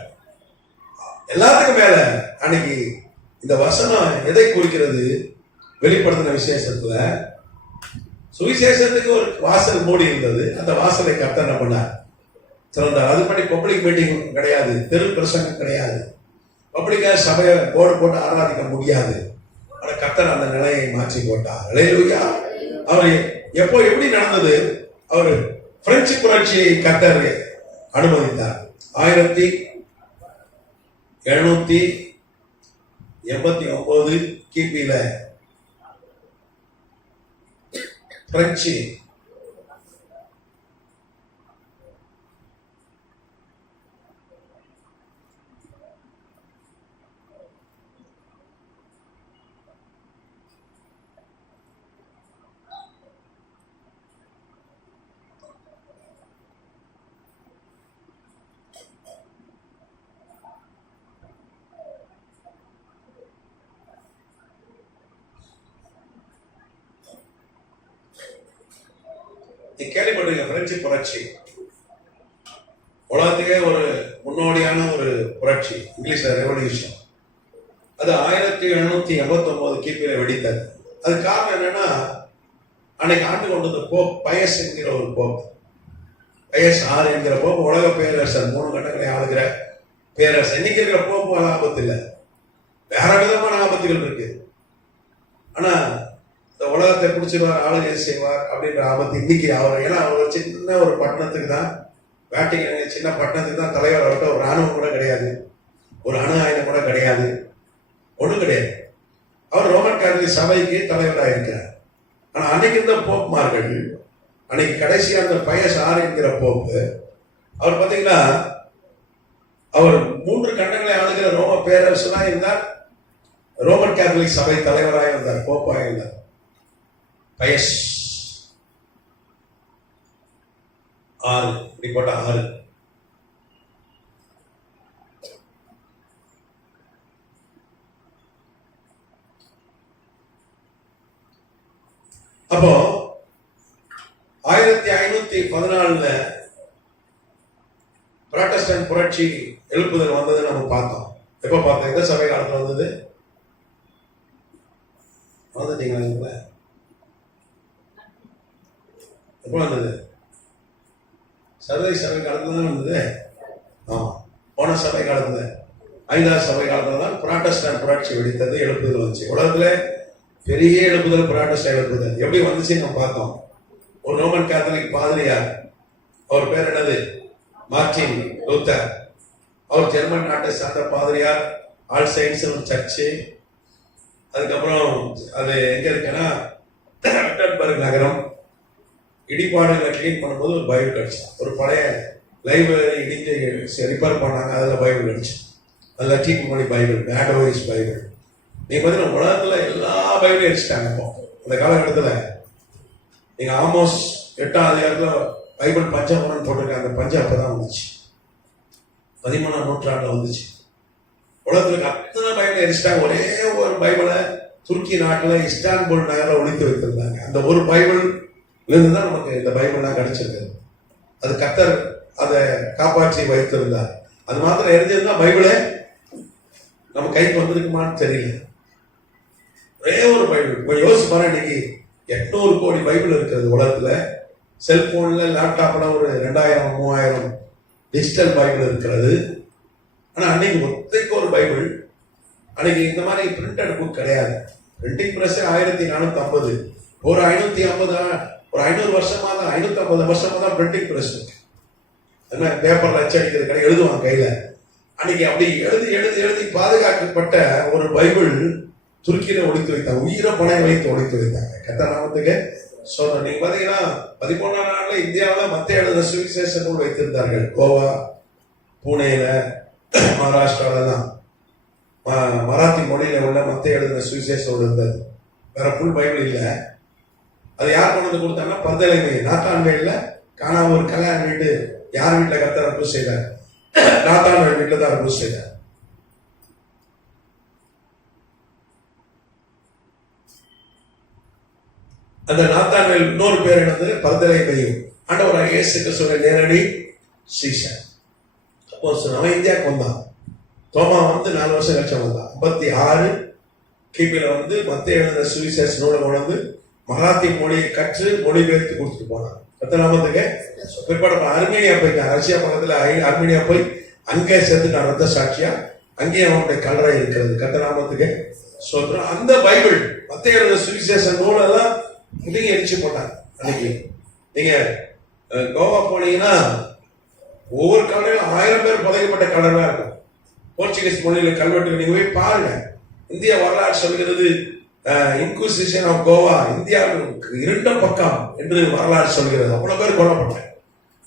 எல்லாத்துக்கும் மேல அன்னைக்கு இந்த வசனம் எதை குறிக்கிறது? வெளிப்படுத்தின விசேஷத்துல சுவிசேஷத்துக்கு ஒரு வாசல் மூடி இருந்தது. அந்த வாசலை கர்த்தர் என்ன பண்ணார்? திறந்தார். அது பண்ணி பப்ளிக் மீட்டிங் கிடையாது, தெரு பிரசங்கம் கிடையாது, பப்ளிக்கா சபையை போர்டு போட்டு ஆராதிக்க முடியாது. ஆனா கர்த்தர் அந்த நிலையை மாற்றி போட்டார். அல்லேலூயா. அவர் எப்போ எப்படி நடந்தது? அவர் பிரெஞ்சு புரட்சியை கர்த்தர் அனுமதித்தார். 1789 கிபியில பிரெஞ்சு கேள்விப்படுங்க. பிரெஞ்சு புரட்சி உலகத்துக்கே ஒரு முன்னோடியான ஒரு புரட்சி, இங்கிலீஷ் ரெவல்யூஷன். அது 1789 கிபியில வெடித்தது. அது காரணம் என்னன்னா, அன்னைக்கு ஆண்டு கொண்டது போப் பயஸ் என்கிற ஒரு போப், பயஸ் 6 என்கிற போப் உலக பேரரசர் 3 கண்டங்களை ஆளுகிற பேரரசு. இன்னைக்கு இருக்கிற போப்பு ஆபத்து இல்லை, வேற விதமான ஆபத்துகள் இருக்கு. ஆனா இந்த உலகத்தை பிடிச்சிருவார், ஆளுகை செய்வார் அப்படின்ற ஆபத்து இன்னைக்கு அவர். ஏன்னா அவர் சின்ன ஒரு பட்டணத்துக்கு தான், வேட்டிங் சின்ன பட்டணத்துக்கு தான் தலைவர். அவர்கிட்ட ஒரு ராணுவம் கூட கிடையாது, ஒரு அணு ஆயுதம் கூட கிடையாது, ஒண்ணும் கிடையாது. அவர் ரோமன் கேத்தலிக் சபைக்கு தலைவராக இருக்கிறார். ஆனா அன்னைக்கு இருந்த போப்மார்கள், அன்னைக்கு கடைசியா அந்த பயஸ் ஆறு என்கிற போப்பு, அவர் பாத்தீங்கன்னா அவர் 3 கண்டங்களை ஆளுகிற ரோம பேரரசு தான் இருந்தார். ரோமன் கேத்தலிக் சபை தலைவராக இருந்தார், போப்பாக இருந்தார். பயஸ் 6 இப்படி போட்ட 6. அப்போ 1514 புராட்டஸ்டன்ட் புரட்சி எழுப்புதல் வந்தது நம்ம பார்த்தோம். எப்ப பார்த்தோம்? எந்த சபை காலத்துல வந்தது? வந்துட்டீங்களா? எப்ப வந்தது? சர்தை சபை காலத்துல தான் வந்தது. ஆமா, போன சபை காலத்துல 5ஆம் சபை காலத்துல தான் புராட்டஸ்டன்ட் புரட்சி வெடித்தது, எழுப்புதல் வந்துச்சு. உலகத்துல பெரிய எழுப்புதல் புராட்டஸ்டன்ட் எழுப்புதல். எப்படி வந்துச்சு நம்ம பார்த்தோம். ஒரு ரோமன் கேத்தலிக் பாதிரியார், அவர் பேர் என்னது? Martin Luther. அவர் ஜெர்மன் நாட்டை சார்ந்த பாதிரியார். All science church. அதுக்கப்புறம் அது எங்க இருக்குன்னா விட்டன்பர்க் நகரம். இடிபாடுகளை கிளீன் பண்ணும்போது ஒரு பைபிள் கிடைச்சு. ஒரு பழைய லைப்ரரி இடிஞ்சு ரிப்பேர் பண்ணாங்க, அதில் பைபிள் கிடைச்சு. அது லத்தீன் மொழி பைபிள், மேடோயிஸ் பைபிள். நீங்க பார்த்தீங்கன்னா உலகத்துல எல்லா பைபிளையும் அடிச்சுட்டாங்க. இப்போ அந்த காலகட்டத்தில் நீங்க ஆமோஸ் 8ஆம் அதிகாரத்துல பைபிள் பஞ்சாபுரம் போட்டிருக்காங்க. அந்த பஞ்சா அப்பதான் வந்துச்சு, 13ஆம் நூற்றாண்டுல வந்துச்சு. உலகத்துக்கு அத்தனை பைபிளை அடிச்சுட்டாங்க. ஒரே ஒரு பைபிளை துருக்கி நாட்டுல இஸ்தான்புல் நகரில் ஒழித்து வைத்திருந்தாங்க. அந்த ஒரு பைபிள் இருந்து தான் நமக்கு இந்த பைபிள்லாம் கிடைச்சிருக்கு. அது கர்த்தர் அதை காப்பாற்றி வைத்திருந்தார். அது மாத்திரம் எழுதியிருந்தா பைபிளே நம்ம கைக்கு வந்திருக்குமான்னு தெரியல. ஒரே ஒரு பைபிள். யோசிச்சு பாரு, இன்னைக்கு 800 கோடி பைபிள் இருக்கிறது உலகத்துல. செல்போன்ல லேப்டாப்ல ஒரு 2000-3000 டிஜிட்டல் பைபிள் இருக்கிறது. ஆனா அன்னைக்கு ஒத்தைக்கு ஒரு பைபிள். அன்னைக்கு இந்த மாதிரி பிரிண்டட் புக் கிடையாது. Printing press 1450. ஒரு 500 வருஷமா தான், 550 வருஷமா தான் பிரிண்டிங் பிரஸ் இருக்கு. என்ன பேப்பர்ல அச்சடிக்கிறது கிடையாது, எழுதுவாங்க கையில. அன்னைக்கு அப்படி எழுதி பாதுகாக்கப்பட்ட ஒரு பைபிள் துருக்கியில ஒழித்து வைத்தாங்க. உயிரை பணைய வைத்து ஒழித்து வைத்தாங்க. கர்த்தர் நாமத்துக்கு சொல்றேன். நீங்க பாத்தீங்கன்னா 13ஆம் நாள்ல இந்தியாவில் மத்திய எழுதுற சுவிசேஷ நூல் வைத்திருந்தார்கள். கோவா, பூனேல, மகாராஷ்டிரால தான் மராத்தி மொழியில உள்ள மத்திய எழுதுற சுவிசேஷ நூல் இருந்தது. வேற புல் பைபிள் இல்ல. அது யார் கொண்டு வந்து கொடுத்தாங்கன்னா பர்தலைமை நாத்தான்வேல்ல காணாம ஒரு கல்யாண வீட்டு, யார் வீட்டுல கர்த்தர் அற்புதம் செய்தார்? நாத்தான்வேல் வீட்டுல தான் அற்புதம் செய்தார். அந்த நாத்தான்வேல் இன்னொரு பேர் என்னது? பர்தலைமையும். ஆண்டவராகிய இயேசு கிறிஸ்துவின் நேரடி சீஷன். அப்போ அவன் இந்தியாவுக்கு வந்தான். தோமா வந்து 4 வருஷம் கழிச்சு வந்தான். 56 கிபில வந்து மத்திய எழுதுற சுவிசேஷ நூலை கொண்டு மராத்தி மொழியை கற்று மொழிபெயர்த்து கொடுத்துட்டு போனான். நாமத்துக்கு பிற்பாடு அர்மேனியா போயிட்டான். ரஷ்யா பக்கத்துல அர்மேனியா போய் அங்கே சேர்த்துட்டான் ரத்த சாட்சியா. அங்கேயே அவனுடைய கல்லறை இருக்கிறது. நாமத்துக்கு சொல்றான். அந்த பைபிள் மத்திய எழுதுற சுவிசேஷ நூலெல்லாம் புதிய எரிச்சு போட்டாங்க. அன்னைக்கு நீங்க கோவா போனீங்கன்னா ஒவ்வொரு கல்லறையும் 1000 பேர் புதைக்கப்பட்ட கல்லறையா இருக்கும். போர்ச்சுகீஸ் மொழியில கல்வெட்டு நீங்க போய் பாருங்க. இந்திய வரலாறு சொல்கிறது இன்குசிஷன் ஆஃப் கோவா, இந்தியாவுக்கு இருண்ட பக்கம் என்று வரலாறு சொல்கிறது. அவ்வளவு பேர் கொல்லப்பட்டாங்க.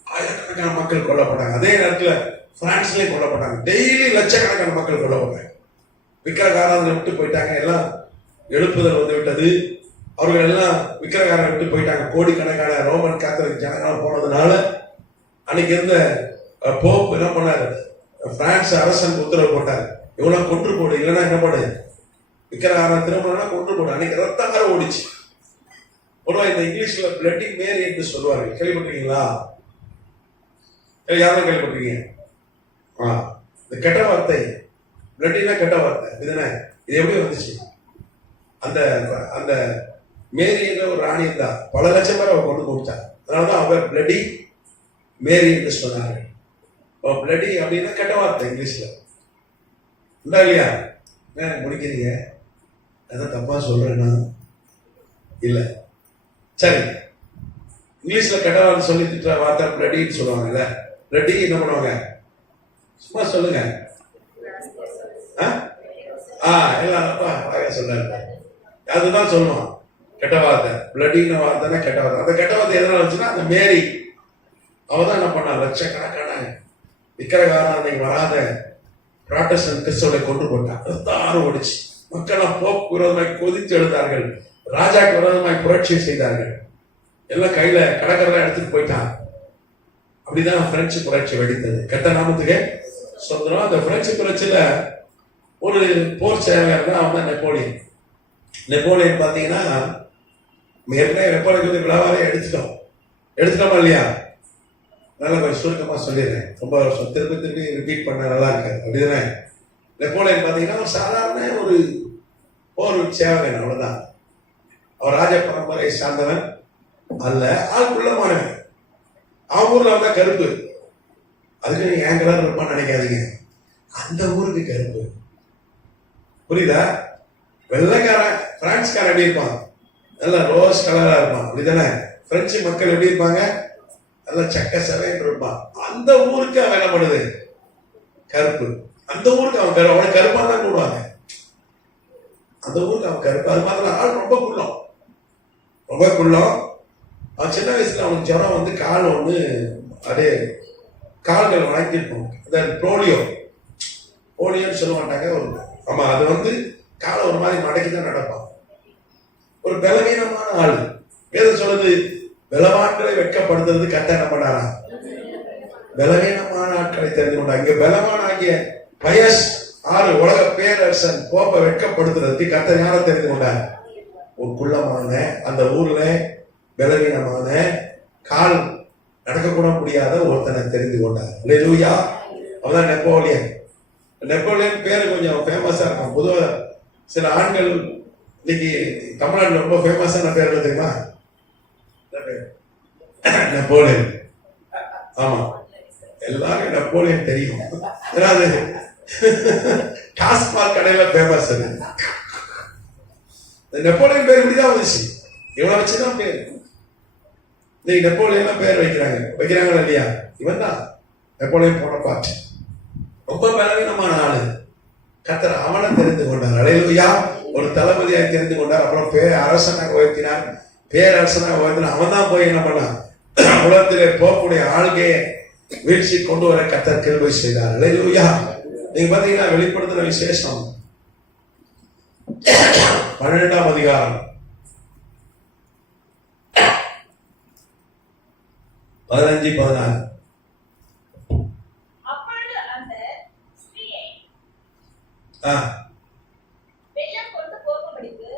ஆயிரக்கணக்கான மக்கள் கொல்லப்பட்டாங்க. அதே நேரத்தில் பிரான்ஸ்லயும் கொல்லப்பட்டாங்க. டெய்லி லட்சக்கணக்கான மக்கள் கொல்லப்பட்டாங்க. விக்கிரகாரங்களை விட்டு போயிட்டாங்க. எல்லாம் எழுப்புதல் வந்து விட்டது. அவர்கள் எல்லாம் விக்கிரகாரம் விட்டு போயிட்டாங்க. கோடிக்கணக்கான ரோமன் கேத்தலிக் ஜனங்கள் போனதுனால அன்னைக்கு இருந்த போப் என்ன பண்ணாரு? பிரான்ஸ் அரசன் உத்தரவு போட்டார், இவனா கொன்று போடு, இல்லைன்னா என்ன பண்ணு, விக்கிரகாரம் திருமணம்னா கொன்று போடு. அன்னைக்கு ரத்தகார ஓடிச்சு. பொதுவா இந்த இங்கிலீஷ்ல பிளட்டி மேரி என்று சொல்லுவார்கள். கேள்விப்பட்டிருக்கீங்களா? யாரும் கேள்விப்பட்டிருக்கீங்க? இந்த கெட்ட வார்த்தை பிளட்டினா கெட்ட வார்த்தை இதுதானே. இது எப்படி வந்துச்சு? அந்த அந்த மேரி என்ற ஒரு ராணி இருந்தா, பல லட்சம் பேர் அவர் கொண்டு கொடுத்தார். அதனாலதான் அவர் பிளடி மேரி என்று சொன்னார்கள். பிளடி அப்படின்னா கெட்ட வார்த்தை இங்கிலீஷ்ல. உண்டா இல்லையா? முடிக்கிறீங்க, அதான் தப்பா சொல்றேன்னா இல்ல. சரி, இங்கிலீஷ்ல கெட்ட வார்த்தை சொல்லி திட்டுற வார்த்தை பிளடின்னு சொல்லுவாங்கல்ல. பிளடி என்ன பண்ணுவாங்க? சும்மா சொல்லுங்க. எல்லாம் சொல்றாங்க, அதுதான் சொல்லுவான் கெட்ட வார்த்தை. பிளடின்னு வார்த்தைன்னா கெட்ட வார்த்தை. அந்த கெட்ட வார்த்தை எதனால வந்துச்சுன்னா, அந்த மேரி அவதான் என்ன பண்ணா, லட்சக்கணக்கான விக்கிரகாரன் அன்னைக்கு வராத புராட்டஸ்டன்ட் கிறிஸ்தவனை கொண்டு போட்டான். ரத்தாரம் ஓடிச்சு. மக்கள் போப் விரோதமாய் கொதித்து எழுந்தார்கள். ராஜாக்கு விரோதமாய் புரட்சி செய்தார்கள். எல்லாம் கையில கடற்கரை எடுத்துட்டு போயிட்டான். அப்படிதான் பிரெஞ்சு புரட்சி வெடித்தது. கெட்ட நாமத்துக்கு சொந்தம். அந்த பிரெஞ்சு புரட்சியில ஒரு போர் சேவையார் தான் அவன் தான் நெப்போலியன். நெப்போலியன் பாத்தீங்கன்னா ஏற்கனவே நெப்போலியன் விழாவாலே எடுத்துட்டோமா இல்லையா? நல்லா கொஞ்சம் சுருக்கமா சொல்லிடுறேன். ரொம்ப திருப்பி ரிப்பீட் பண்ண நல்லா இருக்காது, அப்படிதானே? நெப்போலியன் பாத்தீங்கன்னா ஒரு சாதாரண ஒரு போர் சேவகன், அவ்வளவுதான். அவர் ராஜ பரம்பரை சார்ந்தவன் அல்ல, ஆள்குள்ளமானவன். அவன் ஊர்ல வந்தா கருப்பு. அதுக்கு நீங்க ஏன் கலர் இருப்பான்னு நினைக்காதீங்க, அந்த ஊருக்கு கருப்பு. புரியுதா? வெள்ளைக்காரன் பிரான்ஸ்காரன் எப்படி இருப்பான்? நல்ல ரோஸ் கலரா இருப்பான், அப்படிதானே? பிரெஞ்சு மக்கள் எப்படி இருப்பாங்க? நல்ல சக்க சவைன்னு இருப்பான். அந்த ஊருக்கு அவன் என்ன பண்ணுது? கருப்பு. அந்த ஊருக்கு அவன் கருப்பு. அவனை கருப்பா தான் கூடுவாங்க. அந்த ஊருக்கு அவன் கருப்பு. அது மாதிரி ஆள் ரொம்ப குள்ளம். அவன் சின்ன வயசுல அவனுக்கு ஜுரம் வந்து கால் ஒண்ணு அப்படியே கால்கள் வளைஞ்சிருக்கும். அதாவது போலியோன்னு சொல்ல மாட்டாங்க. ஆமா, அது வந்து காலை ஒரு மாதிரி மடக்கிதான் நடப்பான். ஒரு பலவீனமான ஆளு. வேதம் சொல்லுது, பலவான்களை வெட்கப்படுத்துறது கர்த்தர் என்ன பண்ணாரா? பலவீனமான ஆட்களை தெரிந்து கொண்டார். இங்க பலவான் ஆகிய பயஸ் 6 உலக பேரரசன் போப்ப வெட்கப்படுத்துறதுக்கு கர்த்தர் யாரை தெரிந்து கொண்டார்? ஒரு குள்ளமான, அந்த ஊர்ல பலவீனமான, கால் நடக்கக்கூட முடியாத ஒருத்தனை தெரிந்து கொண்டார். அல்லேலூயா. அவதான் நெப்போலியன். நெப்போலியன் பேரு கொஞ்சம் ஃபேமஸா இருக்கும். பொதுவாக சில ஆண்கள் இன்னைக்கு தமிழ்நாட்டில் ரொம்ப ஃபேமஸான பேர் தெரியுமா? நெப்போலியன். ஆமா, எல்லாரும் நெப்போலியன் தெரியும். ஏதாவது டாஸ்மாக் கடையில ஃபேமஸ். அது நெப்போலியன் பேர் இப்படிதான் வந்துச்சு. இவனை வச்சுதான் பேர். இன்னைக்கு நெப்போலியன் பேர் வைக்கிறாங்களா இல்லையா? இவன் தான் நெப்போலியன் போனபார்ட். ரொம்ப பலவீனமான ஆளு. கர்த்தர் அவனை தெரிந்து கொண்டார். அல்லேலூயா. ஒரு தளபதியாக தெரிந்து கொண்டார். அப்புறம் அரசனாக உயர்த்தினார். பேரரசனாக உயர்த்தினார். அவன் தான் போய் என்ன பண்ணான்? உலகத்திலே போகக்கூடிய ஆள்கையை வீழ்ச்சி கொண்டு வர கர்த்தர் கிருபை செய்தார். அல்லேலூயா. நீங்க பாத்தீங்கன்னா வெளிப்படுத்தின விசேஷம் 12ஆம் அதிகாரம் 15-16. வெள்ளம் கொண்டு போகும்படிக்கு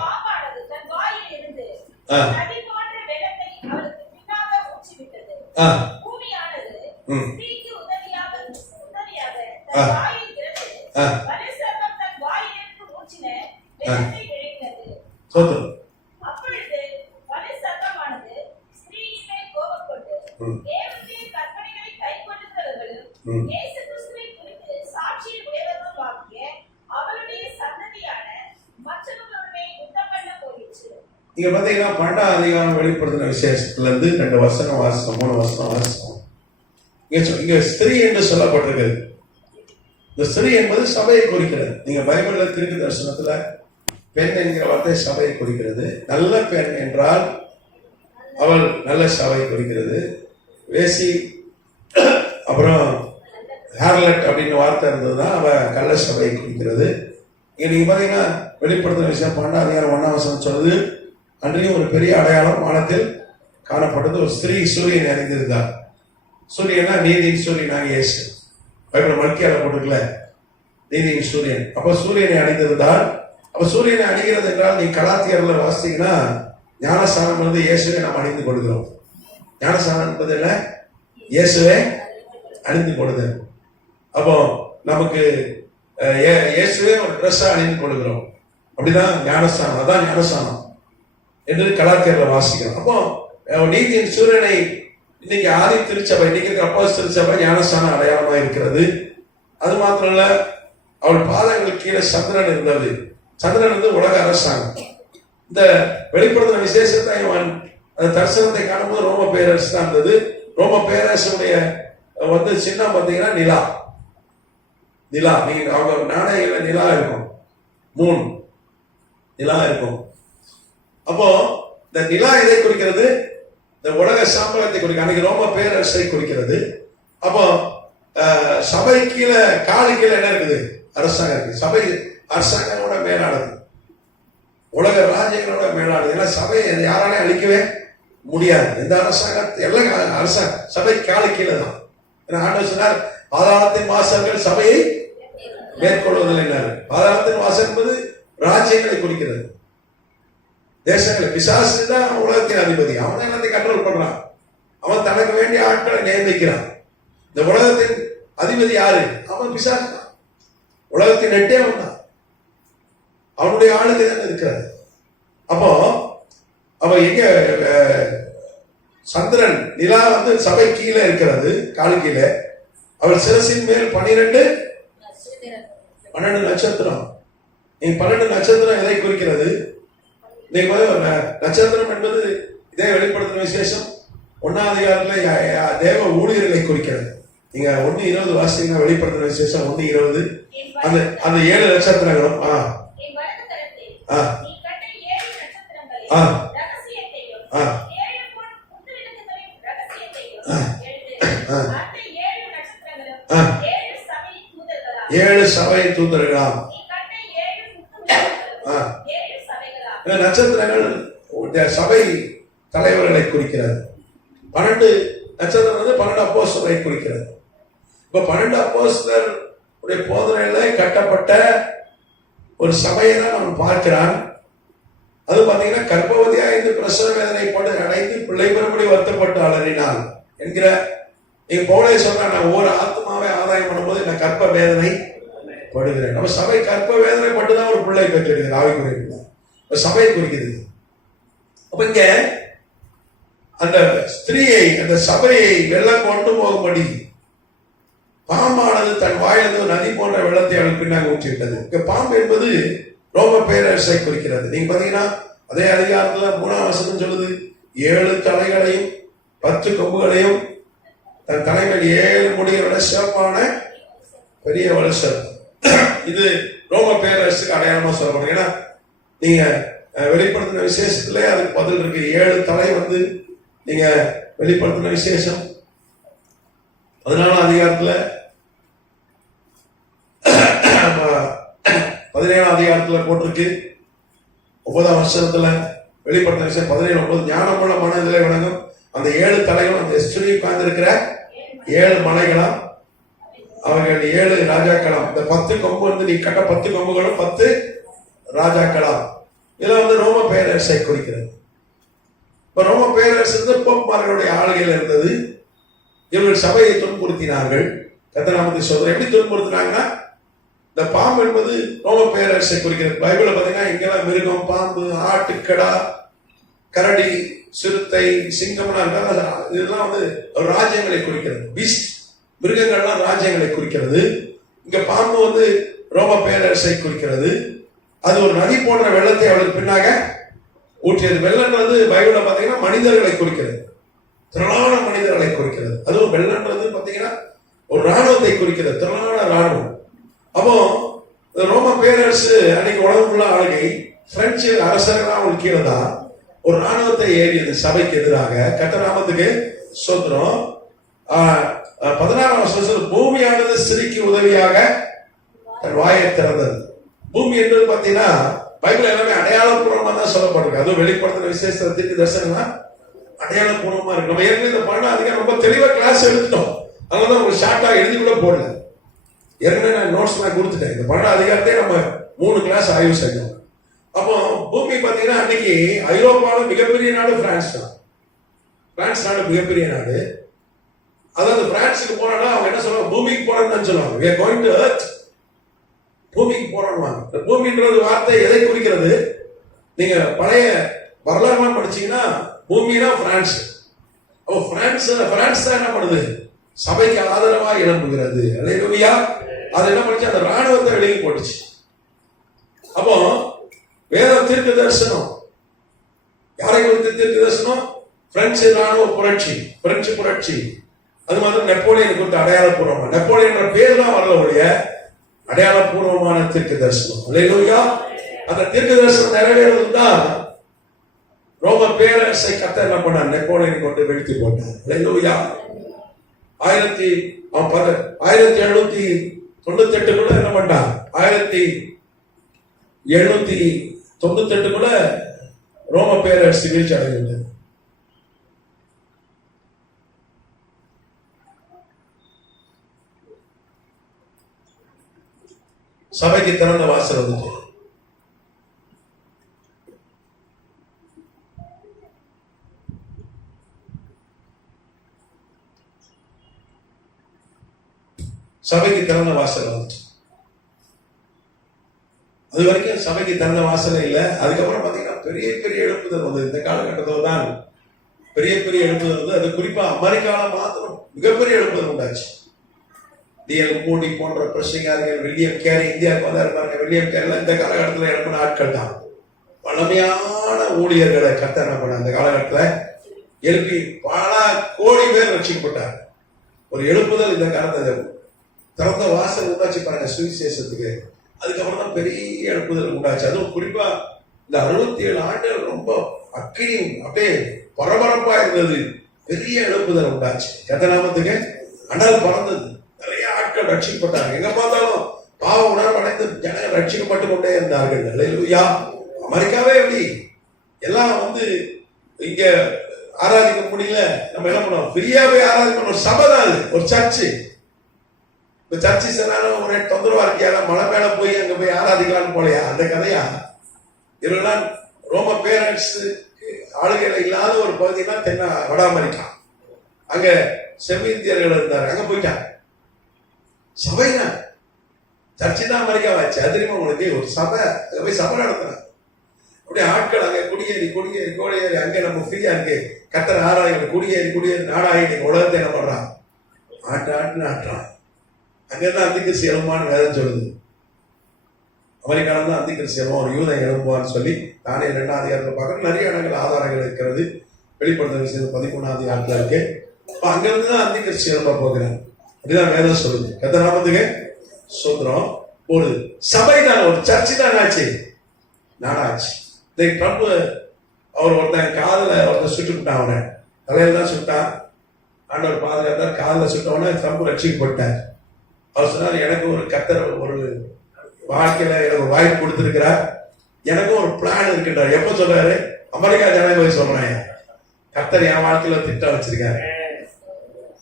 பாம்பானது தன் வாயில் இருந்து நதி போன்ற வெள்ளத்தை அவளுக்கு பின்னாக ஊற்றிவிட்டது. பூமியானது ஸ்திரீக்கு உதவியாக தன் வாயில் திறந்து வலுசர்ப்பம் தன் வாயிலிருந்து ஊற்றின வெள்ளத்தை விழுங்கினது. அப்பொழுது வலுசர்ப்பமானது ஸ்திரீயின் மேல் கோபம் கொண்டு தேவனுடைய கற்பனைகளை கைக்கொள்ளுகிறவர்களும் இயேசு கிறிஸ்துவை குறித்து சாட்சியை உடையவர்களும் ஆகிய அவருடைய சந்ததியான மற்றவர்களுடைய யுத்தம் பண்ண போயிற்று. இங்க பாத்தீங்கன்னா 12ஆம் அதிகாரம் வெளிப்படுத்தின விசேஷத்துல இருந்து 2 வசனம் வாசம் 3 வசனம் வாசம். இங்க ஸ்திரீ என்று சொல்லப்பட்டிருக்கிறது. இந்த ஸ்திரீ என்பது சபையை குறிக்கிறது. நீங்க பைபிள்ல தீர்க்க தரிசனத்துல பெண் என்கிற வார்த்தை சபையை குறிக்கிறது. நல்ல பெண் என்றால் அவள் நல்ல சபையை குறிக்கிறது. வேசி அப்புறம் ஹேர்லட் அப்படின்னு வார்த்தை இருந்ததுன்னா அவ கள்ள சபையை குறிக்கிறது. இங்க நீங்க பாத்தீங்கன்னா வெளிப்படுத்தின விஷயம் 12ஆம் அதிகாரம் 1ஆம் வசனம் சொல்லுது, அன்றையும் ஒரு பெரிய அடையாளம் வானத்தில் காணப்பட்டது. ஒரு ஸ்திரீ சூரியன் அணிந்திருந்தார். சூரியனா நீதியின் சூரியனாக இயேசு. பைபிள் மல்கியால போட்டுக்கல, நீதியின் சூரியன். அப்ப சூரியனை அணிந்திருந்தால், அப்ப சூரியனை அணிகிறது என்றால் நீ கலாத்தியர்ல வாசித்தீங்கன்னா ஞானஸ்நானம் வந்து இயேசுவை நாம் அணிந்து கொள்கிறோம். ஞானஸ்நானம் என்பது என்ன? இயேசுவை அணிந்து கொள்ளுதல். அப்போ நமக்கு இயேசுவே ஒரு ட்ரெஸ்ஸா அணிந்து கொள்கிறோம். அப்படிதான் ஞானஸ்நானம். அதான் ஞானஸ்நானம் என்று கலாத்தியர்ல வாசிக்கிறோம். அப்போ நீதியின் சூரியனை இன்னைக்கு ஆதி திருச்சபை, இன்னைக்கு அப்போஸ்தலர் திருச்சபை ஞானஸ்தான அடையாளமா இருக்கிறது. அது மாத்திரம் இல்ல, அவள் பாதங்களுக்கு கீழே சந்திரன் இருந்தது. சந்திரன் வந்து உலக அரசாங்கம். இந்த வெளிப்படுத்தின விசேஷத்தை அந்த தரிசனத்தை காணும்போது ரோம பேரரசு தான் இருந்தது. ரோம பேரரசுடைய வந்து சின்னம் பார்த்தீங்கன்னா நிலா. நிலா, நீங்க அவங்க நாணயங்கள்ல நிலா இருக்கும், மூணு நிலா இருக்கும். அப்போ இந்த நிலா எதை குறிக்கிறது? இந்த உலக சாம்பலத்தை குறிக்கிறது. அன்னைக்கு ரோம பேரரசை குறிக்கிறது. அப்போ சபை கீழே காலு கீழே என்ன இருக்குது? அரசாங்கம் இருக்கு. சபை அரசாங்கங்களோட மேலானது, உலக ராஜ்யங்களோட மேலானது. ஏன்னா சபையை யாராலையும் அழிக்கவே முடியாது. எந்த அரசாங்கத்தை எல்லாம் அரசாங்க சபை காலு கீழே தான். ஏன்னா ஆண்டவர் சொன்னார், பாதாளத்தின் வாசல்கள் சபையை மேற்கொள்வதில்லை. பாதாளத்தின் வாசல் என்பது ராஜ்யங்களை குறிக்கிறது, தேசங்களை. பிசாசு தான் உலகத்தின் அதிபதி. அவன் எல்லாத்தையும் கண்ட்ரோல் பண்றான். அவன் தனக்கு வேண்டிய ஆட்களை நியமிக்கிறான். இந்த உலகத்தின் அதிபதி யாரு? அவன் பிசாசு தான். உலகத்தின் நெட்டே அவன் தான். அவனுடைய ஆளுகை தான் இருக்கிறது. அப்போ அவ எங்க சந்திரன் நிலா வந்து சபை கீழே இருக்கிறது, காலு கீழே. அவள் சிரசின் மேல் 12 நட்சத்திரம். 12 நட்சத்திரம் எதை குறிக்கிறது? நட்சத்திரம் என்பது இதே வெளிப்படுத்தின விசேஷம் 1ஆம் அதிகாரத்துல தேவ ஊழியர்களை குறிக்கிறது. நீங்க 1:20 வாசிங்க. வெளிப்படுத்தின விசேஷம் 1:20. அந்த 7 நட்சத்திரங்களும் ஏழு சபை தூதர்களாம். நட்சத்திரங்கள் சபை தலைவர்களை குறிக்கிறது. 12 நட்சத்திரம் வந்து 12 அப்போஸ்தலரை குறிக்கிறது. இப்ப 12 அப்போஸ்தலர் போதனையில கட்டப்பட்ட ஒரு சபையை தான் நம்ம பார்க்கிறான். அது பாத்தீங்கன்னா கர்ப்பவதியா இருந்து பிரசவ வேதனைப்பட்டு அடைந்து பிள்ளை பெறும்படி வருத்தப்பட்டு அலறினாள் என்கிற நீங்க பவுலே சொன்னா, நான் ஒவ்வொரு ஆத்மாவை ஆதாயம் பண்ணும்போது நான் கர்ப்ப வேதனை படுகிறேன். நம்ம சபை கர்ப்ப வேதனை பட்டுதான் ஒரு பிள்ளை பெற்றிருக்கிறது. ஆவிக்குரிய சபையை குறிக்கிறது. அப்ப இங்க அந்த ஸ்திரீயை, அந்த சபையை வெள்ளம் கொண்டு போகும்படி பாம்பானது தன் வாயிலிருந்து நதி போன்ற வெள்ளத்தை அவள் பின்னாக ஊற்றிவிட்டது. இங்க பாம்பு என்பது ரோம பேரரசை குறிக்கிறது. நீங்க பாத்தீங்கன்னா அதே அதிகாரத்துல 3ஆம் வசனம் சொல்லுது, 7 தலைகளையும் 10 கொம்புகளையும் தன் தலைமையில் 7 முடியோட சிறப்பான பெரிய வலுசல். இது ரோம பேரரசுக்கு அடையாளமா சொல்லப்படும். ஏன்னா நீங்க வெளிப்படுத்தின விசேஷத்துல அதுக்கு பதில் இருக்கு. 7 தலை வந்து நீங்க வெளிப்படுத்தின விசேஷம் 14ஆம் அதிகாரத்துல 17ஆம் அதிகாரத்துல போட்டிருக்கு. 9ஆம் வசனத்துல வெளிப்படுத்தின விஷயம் 17:9 ஞானமுள்ள மனதிலே வணங்கும் அந்த 7 தலைகளும் அந்த ஸ்துதி உட்கார்ந்து இருக்கிற 7 மலைகளாம், அவர்கள் 7 ராஜாக்களாம். இந்த 10 கொம்பு வந்து நீ கட்ட 10 கொம்புகளும் 10 ராஜாக்களாம். இதெல்லாம் வந்து ரோம பேரரசை குறிக்கிறது. இப்ப ரோம பேரரசு போப்மார்களுடைய ஆளுகையில் இருந்தது. இவர்கள் சபையை துன்புறுத்தினார்கள். கர்த்தர் சொல்ற எப்படி துன்புறுத்தினாங்கன்னா, இந்த பாம்பு என்பது ரோம பேரரசை குறிக்கிறது. பைபிள பாத்தீங்கன்னா இங்கெல்லாம் மிருகம், பாம்பு, ஆட்டுக்கடா, கரடி, சிறுத்தை, சிங்கம்லாம் இதெல்லாம் வந்து ராஜ்யங்களை குறிக்கிறது. பீஸ்ட் மிருகங்கள்லாம் ராஜ்யங்களை குறிக்கிறது. இங்க பாம்பு வந்து ரோம பேரரசை குறிக்கிறது. அது ஒரு நதி போன்ற வெள்ளத்தை அவளுக்கு பின்னாக ஊற்றியது. வெள்ளன்றது பைபிள பாத்தீங்கன்னா மனிதர்களை குறிக்கிறது, திரளான மனிதர்களை குறிக்கிறது. அதுவும் வெள்ளன்றது பாத்தீங்கன்னா ஒரு ராணுவத்தை குறிக்கிறது, திரளான ராணுவம். அப்போ ரோம பேரரசு அன்னைக்கு உலகமுள்ள ஆளுகை பிரெஞ்சு அரசர்களாம் அவங்களுக்கு கீழே தான் ஒரு ராணுவத்தை ஏறியது சபைக்கு எதிராக. கர்த்தராமத்துக்கு ஸ்தோத்திரம். 16ஆம் வசனம் பூமியானது சிரிக்கு உதவியாக தன் வாயை திறந்தது. பூமி என்பது பாத்தீங்கன்னா பைபிள் எல்லாமே அடையாளபூர்வமா தான் சொல்லப்பட்டிருக்கு. அதுவும் வெளிப்படுத்தின விசேஷத்துக்கு தரிசனம் அடையாளபூர்வமா இருக்கு. நம்ம ஏற்கனவே இந்த 12ஆம் அதிகாரம் ரொம்ப தெளிவா கிளாஸ் எடுத்துட்டோம். அதனாலதான் ஒரு ஷார்ட்டா எழுதி கூட போடல. ஏற்கனவே நான் நோட்ஸ் நான் கொடுத்துட்டேன். இந்த 12ஆம் அதிகாரத்தை நம்ம 3 கிளாஸ் ஆய்வு செஞ்சோம். அப்போ பூமி பாத்தீங்கன்னா அன்னைக்கு ஐரோப்பாவில் மிகப்பெரிய நாடு பிரான்ஸ் தான். பிரான்ஸ் நாடு மிகப்பெரிய நாடு. அதாவது பிரான்ஸுக்கு போனா அவங்க என்ன சொல்லுவாங்க, பூமிக்கு போறோம்னு சொல்லுவாங்க. we are going to earth. பூமிக்கு போறோம்வாங்க. பூமின்றது வார்த்தை எதை குறிக்கிறது? நீங்க பழைய வரலாறுலாம் படிச்சீங்கன்னா பூமினா பிரான்ஸ். அப்போ பிரான்ஸ் தான் என்ன பண்ணுது? சபைக்கு ஆதரவா எழும்புகிறது. அல்லேலூயா. அது என்ன பண்ணுச்சு? அந்த ராணுவத்தை வெளியே போட்டுச்சு. அப்போ வேத தீர்க்க தரிசனம் யாரை குறித்து தீர்க்க தரிசனம்? பிரெஞ்சு ராணுவ புரட்சி, பிரெஞ்சு புரட்சி. அது மாதிரி நெப்போலியன் குறித்து அடையாளப்பூர்வமா, நெப்போலியன் பேர் தான் வரல ஒழிய அடையாளப்பூர்வமான தீர்க்க தரிசனம். அல்லேலூயா. அந்த தீர்க்க தரிசனம் நிறைவேறதுதான் ரோம பேரரசை கர்த்தர் என்ன பண்ணார்? நெப்போலியன் கொண்டு வீழ்த்தி போட்டார். அல்லேலூயா. 1798 கூட என்ன பண்ணார்? 1798 கூட ரோம பேரரசு வீழ்ச்சி அடைந்தது. சபைக்கு திறந்த வாசல் வந்துச்சு. சபைக்கு திறந்த வாசல் வந்துச்சு. அது வரைக்கும் சபைக்கு திறந்த வாசலே இல்லை. அதுக்கப்புறம் பாத்தீங்கன்னா பெரிய பெரிய எழுப்புதல் வந்து இந்த காலகட்டத்தில் தான் பெரிய பெரிய எழுப்புதல் வந்து, அது குறிப்பா அமெரிக்கால மாத்திரம் மிகப்பெரிய எழுப்புதல் உண்டாச்சு. டிஎல் மூடி போன்ற பிரசங்கியார்கள், வில்லியம் கேரி இந்தியாவுக்கு வந்தா இருப்பாங்க. வில்லியம் கேரிலாம் இந்த காலகட்டத்தில் எழுப்பின ஆட்கள் தான். பழமையான ஊழியர்களை கர்த்தர் என்ன பண்ண அந்த காலகட்டத்தில் எழுப்பி பல கோடி பேர் ரட்சிக்கப்பட்டார். ஒரு எழுப்புதல் இந்த காலத்தை திறந்த வாசல் உண்டாச்சு பாருங்க சுவிசேஷத்துக்கு. அதுக்கப்புறம் தான் பெரிய எழுப்புதல் உண்டாச்சு. அதுவும் குறிப்பா இந்த 67 ஆண்டுகள் ரொம்ப அக்கினி அப்படியே பரபரப்பா இருந்தது. பெரிய எழுப்புதல் உண்டாச்சு. கர்த்தநாமத்துக்கு அனல் பறந்தது. நிறைய ஆட்கள் ரட்சிக்கப்பட்டாங்க. எங்க பார்த்தாலும் பாவ உணர்வு அடைந்து ஜனங்கள் ரட்சிக்கப்பட்டு கொண்டே இருந்தார்கள். அல்லேலூயா. அமெரிக்காவே எப்படி எல்லாம் வந்து இங்க ஆராதிக்க முடியல. நம்ம என்ன பண்ணுவோம்? ஃப்ரீயாவே ஆராதிக்கணும். ஒரு சபை தான் அது, ஒரு சர்ச்சு. இப்ப சர்ச்சு சொன்னாலும் ஒரே தொந்தரவா இருக்கியா? மலை மேல போய் அங்க போய் ஆராதிக்கலாம்னு போலையா? அந்த கதையா? இதெல்லாம் ரோம பேரரசு ஆளுகையில இல்லாத ஒரு பகுதினா வட அமெரிக்கா. அங்க செவ்விந்தியர்கள் இருந்தாரு, அங்க போயிட்டாங்க. சபைனா சர்ச்சு தான் அமெரிக்கா வச்சு. அது தெரியுமா உங்களுக்கு? ஒரு சபை, அங்க போய் சபை நடத்துறாங்க. அப்படியே ஆட்கள் அங்க குடியேறி அங்க நம்ம ஃப்ரீயா இருக்கு கர்த்தர் ஆராய்கள் குடியேறி நாடாகி உலகத்தை என்ன பண்றான்? ஆட்டுன்னு ஆட்டுறான். அங்கதான் அந்திகிறிஸ்து எழும்பான்னு வேதம் சொல்லுது. அமெரிக்கால தான் அந்திகிறிஸ்து எழும்பும், ஒரு யூதன் எழும்புவான்னு சொல்லி தானே 2ஆம் அதிகாரத்தில் பார்க்கணும். நிறைய இடங்கள் ஆதாரங்கள் இருக்கிறது. வெளிப்படுத்த விஷயம் 13ஆம் அதிகாரத்தில் இருக்கு. அங்கிருந்து தான் அந்திகிறிஸ்து எழும்ப போகிறார். அப்படிதான் வேதம் சொல்லுது. கர்த்தர் நாமத்துக்கு ஸ்தோத்திரம். ஒரு சபை தான், ஒரு சர்ச்சு தான் ஆச்சு, நாடாச்சு. ட்ரம்ப் அவர் ஒருத்தன் ஒருத்தன் சுட்டுட்டான். அவனை தலையில தான் சுட்டான். ஆண்டவர் பாதுகாத்தார். காதில் சுட்டவன ட்ரம்ப் ரட்சிக்கப்பட்டார். அவர் சொன்னார், எனக்கு ஒரு கர்த்தர் ஒரு வாழ்க்கையில எனக்கு ஒரு வாய்ப்பு கொடுத்திருக்கிறார், எனக்கும் ஒரு பிளான் இருக்கின்றார். எப்ப சொல்றாரு? அமெரிக்கா ஜனாதிபதி சொல்றாங்க, கர்த்தர் என் வாழ்க்கையில திட்டம் வச்சிருக்காரு.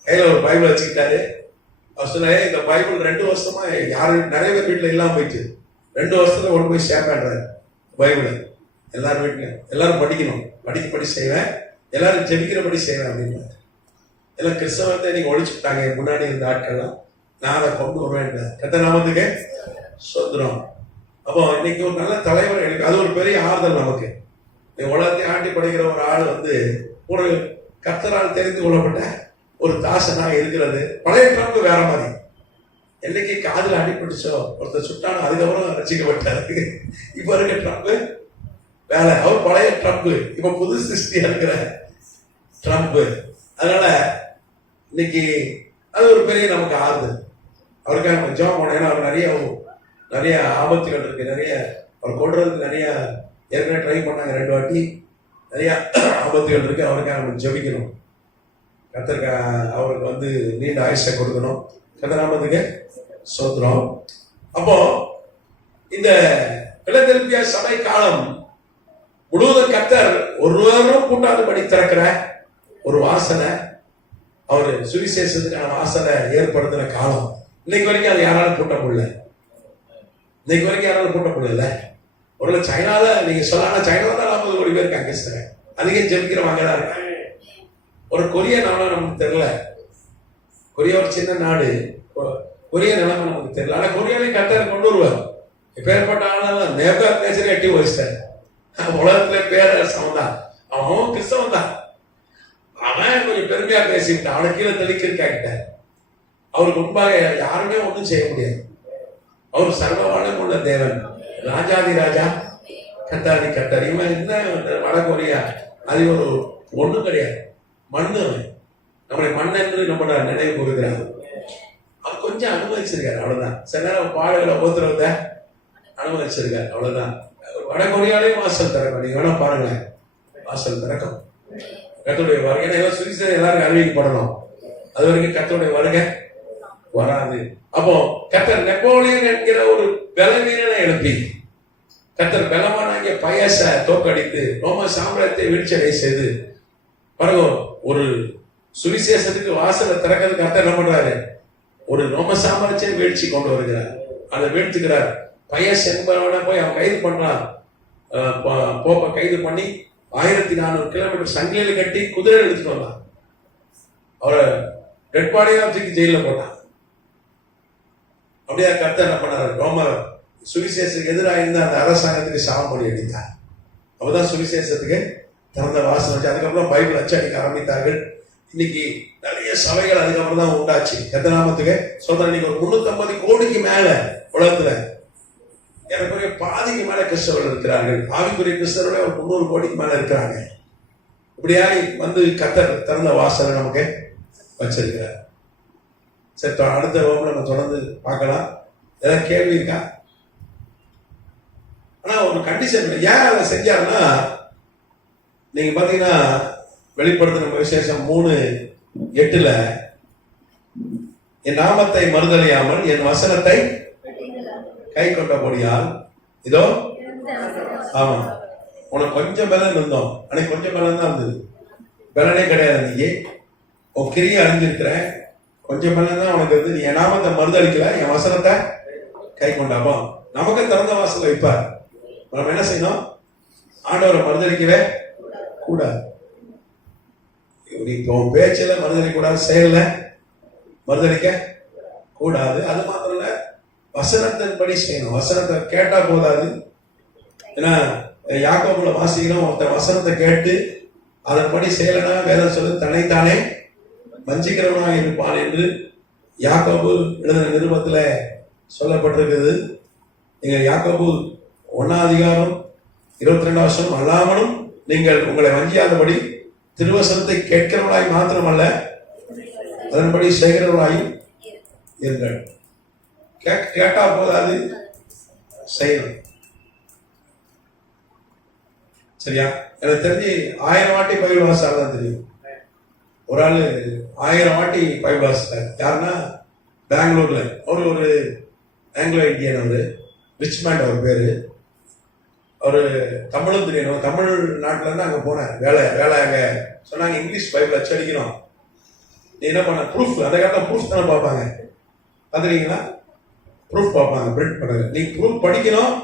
கையில ஒரு பைபிள் வச்சுக்கிட்டாரு. அவர் சொன்னாரு, இந்த பைபிள் 2 வருஷமா யாரும் நிறைய பேர் வீட்டுல இல்லாம போயிடுச்சு. 2 வருஷத்துல கொண்டு போய் சேர்ப்பாடுறாரு பைபிளை. எல்லாரும் வீட்டுல எல்லாரும் படிக்கணும், படி செய்வேன், எல்லாரும் ஜெபிக்கிறபடி செய்வேன் அப்படின்னு. எல்லாம் கிறிஸ்தவத்தை நீங்க ஒழிச்சுட்டாங்க. முன்னாடி இருந்த ஆட்கள்லாம் நான் அதை கொண்டு வருவேன். கர்த்தர் நாமத்துக்கு ஸ்தோத்திரம். அப்போ இன்னைக்கு ஒரு நல்ல தலைவர் எனக்கு அது ஒரு பெரிய ஆறுதல் நமக்கு. உலகத்தை ஆண்டி படைக்கிற ஒரு ஆள் வந்து ஒரு கர்த்தரால் தெரிந்து கொள்ளப்பட்ட ஒரு தாசனாக இருக்கிறது. பழைய ட்ரம்ப் வேற மாதிரி. என்னைக்கு காதுல அடிபட்டுச்சோ ஒருத்தர் சுட்டானோ அதுக்கப்புறம் ரசிக்கப்பட்டாரு. இப்ப இருக்க ட்ரம்ப் வேலை. அவர் பழைய ட்ரம்ப், இப்ப புது சிருஷ்டியா இருக்கிற ட்ரம்ப். அதனால இன்னைக்கு அது ஒரு பெரிய நமக்கு ஆறுதல். அவருக்காக நம்ம ஜெபம் பண்ணணும். ஏன்னா அவர் நிறைய ஆபத்துகள் இருக்கு. நிறைய அவர் கொள்றதுக்கு நிறைய ஏற்கனவே ட்ரை பண்ணாங்க 2 வாட்டி. நிறைய ஆபத்துகள் இருக்கு. அவருக்காக நம்ம ஜெபிக்கணும். கர்த்தருக்கு அவருக்கு வந்து நீண்ட ஆயுசை கொடுக்கணும். கர்த்தர் நாமத்துக்கு ஸ்தோத்திரம். அப்போ இந்த பிலதெல்பியா சபை காலம் முழுவதும் கர்த்தர் ஒருவரும் கூட்டாதபடி திறக்கிற ஒரு வாசனை, அவர் சுவிசேஷத்துக்கான வாசனை ஏற்படுத்தின காலம். இன்னைக்கு வரைக்கும் அது யாராலும் கூட்ட முடியல. இன்னைக்கு வரைக்கும் யாராலும் கூட்ட முடியல. ஒரு சைனால நீங்க சொல்லலாம், சைனால தான் 40 கோடி பேர் இருக்காங்க. அதிகம் ஜெபிக்கிறவங்க தான் இருக்காங்க. ஒரு கொரியா நிலைமை நமக்கு தெரியல. கொரியா ஒரு சின்ன நாடு. கொரியா நிலைமை நமக்கு தெரியல. ஆனா கொரியாலையும் கர்த்தர் கொண்டு வருவார். பேர்பட்ட ஆனாலும் நேபுகாத்நேசரை எட்டி வச்சிட்டார். உலகத்துல பேரரசன் தான். அவன் கிறிஸ்தவன் தான். அவன் கொஞ்சம் பெருமையா பேசிவிட்டான், அவனை கீழே தெளிக்கிட்ட. அவருக்கு முன்பாக யாருமே ஒன்றும் செய்ய முடியாது. அவர் சர்வ வளம் உள்ள தேவன், ராஜாதி ராஜா, கத்தாதி கத்தார். இவன் என்ன வட கொரியா, அது ஒரு ஒண்ணும் கிடையாது, மண்ணு. அவன் நம்மளை மண் என்று நம்ம நினைவு கூறுகிறார். அவர் கொஞ்சம் அனுமதிச்சிருக்காரு, அவ்வளவுதான். சில நேரம் பாடுகளை உபத்திரவத்தை அனுமதிச்சிருக்காரு, அவ்வளவுதான். வட கொரியாலையும் வாசல் திறக்கும், நீங்க வேணா பாருங்களேன், வாசல் திறக்கும். கர்த்தருடைய வருகை, ஏன்னா சுவிசேஷம் எல்லாரும் அறிவிக்கப்படணும், அது வரைக்கும் கர்த்தருடைய வருகை வராது. அப்போ கர்த்தர் நெப்போலியன் என்கிற ஒரு பலவீனனை எழுப்பி, கர்த்தர் பலவானாகிய பயச தோற்கடித்து ரோம சாம்ராஜ்யத்தை வீழ்ச்சியடை செய்து பாருங்க, ஒரு சுவிசேஷத்துக்கு வாசலை திறக்கிறதுக்கு கர்த்தர் என்ன பண்றாரு, ஒரு ரோம சாம்ராஜ்யம் வீழ்ச்சி கொண்டு வருகிறார், அதை வீழ்த்துக்கிறார். பயஸ் என்பவனை போய் அவன் கைது பண்றான், போப்ப கைது பண்ணி 1400 கிலோமீட்டர் சங்கிலியில கட்டி குதிரை எடுத்துட்டு வந்தான். அவரை டெட் பாடியா தூக்கி ஜெயில போட்டான். அப்படியே கர்த்தர் என்ன பண்ணாரு, ரோம சுவிசேஷத்துக்கு எதிராக இருந்த அந்த அரசாங்கத்துக்கு சாவமொழி அடித்தார். அப்பதான் சுவிசேஷத்துக்கு திறந்த வாசல் வச்சு, அதுக்கப்புறம் பைபிள் அச்சடிக்க ஆரம்பித்தார்கள். இன்னைக்கு நிறைய சபைகள் அதுக்கப்புறம் தான் உண்டாச்சு. எத்தனை நாமத்துக்கு சொல்றேன், இன்னைக்கு ஒரு 350 கோடிக்கு மேல உலகத்துல எனக்குரிய பாதிக்கு மேல கிறிஸ்தவர்கள் இருக்கிறார்கள். ஆவிக்குரிய கிறிஸ்தவர்களே ஒரு 300 கோடிக்கு மேல இருக்கிறாங்க. இப்படியா வந்து கர்த்தர் திறந்த வாசலை நமக்கு வச்சிருக்கிறார். சரி, அடுத்த வகுப்புல நம்ம தொடர்ந்து பார்க்கலாம். ஏதாவது கேள்வி இருக்கா? ஆனா ஒரு கண்டிஷன், ஏன் அதை செஞ்சாருன்னா, நீங்க பாத்தீங்கன்னா வெளிப்படுத்தின விசேஷம் 3:8 என் நாமத்தை மறுதலியாமல் என் வசனத்தை கை கொண்டபடியால் இதோ, ஆமா, உனக்கு கொஞ்சம் பலன் இருந்தோம், அன்னைக்கு கொஞ்சம் பலன் தான் இருந்தது, பலனே கிடையாது. நீங்க உன் கிரியை அறிஞ்சிருக்கிற, கொஞ்சம் பலன் தான் உனக்கு இருந்து. நீ என் நாமத்தை மறுதளிக்கல, என் வசனத்தை கை கொண்டாப்போ நமக்கு திறந்த வாசல் வைப்பார். நம்ம என்ன செய்யணும், ஆண்டவரை மறுதளிக்கவே கூடாது. இப்போ பேச்சில மறுதளிக்க கூடாது, செயல்ல மறுதளிக்க கூடாது. அது மாத்திரம் இல்ல, வசனத்தின்படி செய்யணும். வசனத்தை கேட்டா போதாது. ஏன்னா யாக்கோபுல வாசிக்கிறோம், ஒருத்தன் வசனத்தை கேட்டு அதன்படி செய்யலனா வேதம் சொல்லு தன்னைத்தானே வஞ்சிக்கிறவனாக இருப்பான் என்று யாக்கோபு எழுதின நிருபத்துல சொல்லப்பட்டிருக்குது. நீங்க யாக்கோபு 1:22 அல்லாமலும் நீங்கள் உங்களை வஞ்சியாதபடி திருவசனத்தை கேட்கிறவர்களாய் மாத்திரமல்ல அதன்படி செய்கிறவர்களாயும் இருங்கள். கேட்டா போதாது, செய்யணும். சரியா? எனக்கு தெரிஞ்சு 1000 வாட்டி பைபிள் வாசித்தார் தான் தெரியும். ஒரு ஆளு 1000 வாட்டி பைபிள் வாசித்தார். யாருன்னா பெங்களூர்ல ஒரு ஆங்கிலோ இந்தியன், அவரு ரிச்மண்ட் அவர் பேரு. அவரு தமிழும் தெரியணும், தமிழ் நாட்டுல இருந்து அங்க போனார் வேலை அங்க சொன்னாங்க, இங்கிலீஷ் பைபிள் அச்சடிக்கணும், நீ என்ன பண்ண ப்ரூஃப், அந்த காலத்துல ப்ரூஃப் தானே பார்ப்பாங்க, பாத்துறீங்களா? ப்ரூஃப் பார்ப்பாங்க, பிரிண்ட் பண்ணுங்க. நீ ப்ரூஃப் படிக்கணும்,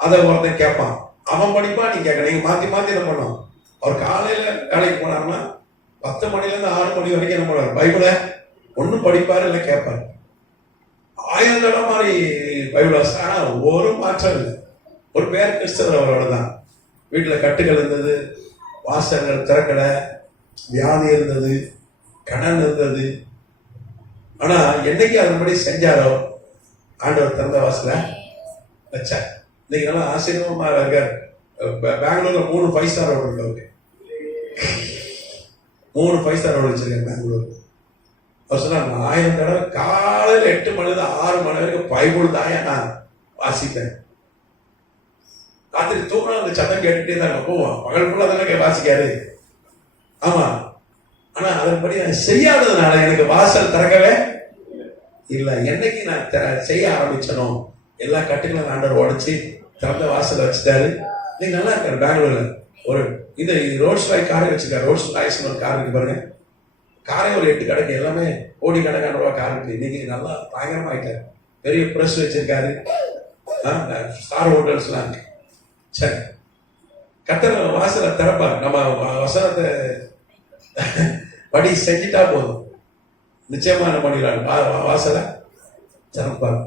அதை ஒருத்தன் கேட்பான், அவன் படிப்பா, நீ கேட்க, நீங்க மாத்தி மாத்தி என்ன பண்ணும். அவர் காலையில வேலைக்கு போனாருன்னா 10 மணில இருந்து 6 மணி வரைக்கும் என்ன பண்ணுவார், பைபிளை ஒன்னும் படிப்பாரு இல்லை கேட்பாரு. 1000 தடவை மாதிரி பைபிள் வாசித்தா, ஆனா ஒரு மாற்றம் இல்லை. ஒரு பேர் கிறிஸ்தவர், அவரோட தான். வீட்டுல கட்டுகள் இருந்தது, வாசல்கள் திறக்கடை, வியாதி இருந்தது, கடன் இருந்தது. ஆனா என்னைக்கு அதன்படி செஞ்சாரோ ஆண்டவர் திறந்த வாசல வச்சார். இன்னைக்கு நல்லா ஆச்சரியமா இருக்கார். பெங்களூர்ல 3 5 ஸ்டார் ரோடு இருக்கு, 3 5 ஸ்டார் ரோடு வச்சிருக்கேன் பெங்களூர். அவர் சொன்னார், 1000 தடவை காலையில 8 மணில 6 மணி வரைக்கும் பைபிள் தாயா நான் வாசிப்பேன். ராத்திரி தூங்கினா அந்த சத்தம் கேட்டுட்டே தான் போவோம், பகல் ஃபுல்லா அதெல்லாம் வாசிக்காரு. ஆமா, ஆனா அதன்படி நான் செய்யாததுனால எனக்கு வாசல் திறக்கவே இல்லை. என்னைக்கு நான் செய்ய ஆரம்பிச்சனோ எல்லா கட்டுகளும் ஆண்டவர் உடைச்சி திறந்த வாசல் வச்சுட்டாரு. நீங்க நல்லா இருக்காரு. பெங்களூர்ல ஒரு இது ரோட்ஸ் ராய் காரை வச்சிருக்காரு. ரோட்ஸ் ராய்ஸ் ஒரு கார் இருக்கு பாருங்க, காரே ஒரு 8 கடைக்கு எல்லாமே கோடி கணக்கான ரூபா கார் இருக்கு. இன்னைக்கு நல்லா பயங்கரமா ஆயிட்டாரு. பெரிய பிரஸ் வச்சிருக்காரு, ஸ்டார் ஹோட்டல்ஸ் எல்லாம் இருக்கு. சரி, கர்த்தர் வாசலை திறப்பார். நம்ம வசனத்தை படி செஞ்சுட்டா போதும், நிச்சயமா என்ன பண்ணிடலாம், வாசலை திறப்பார்.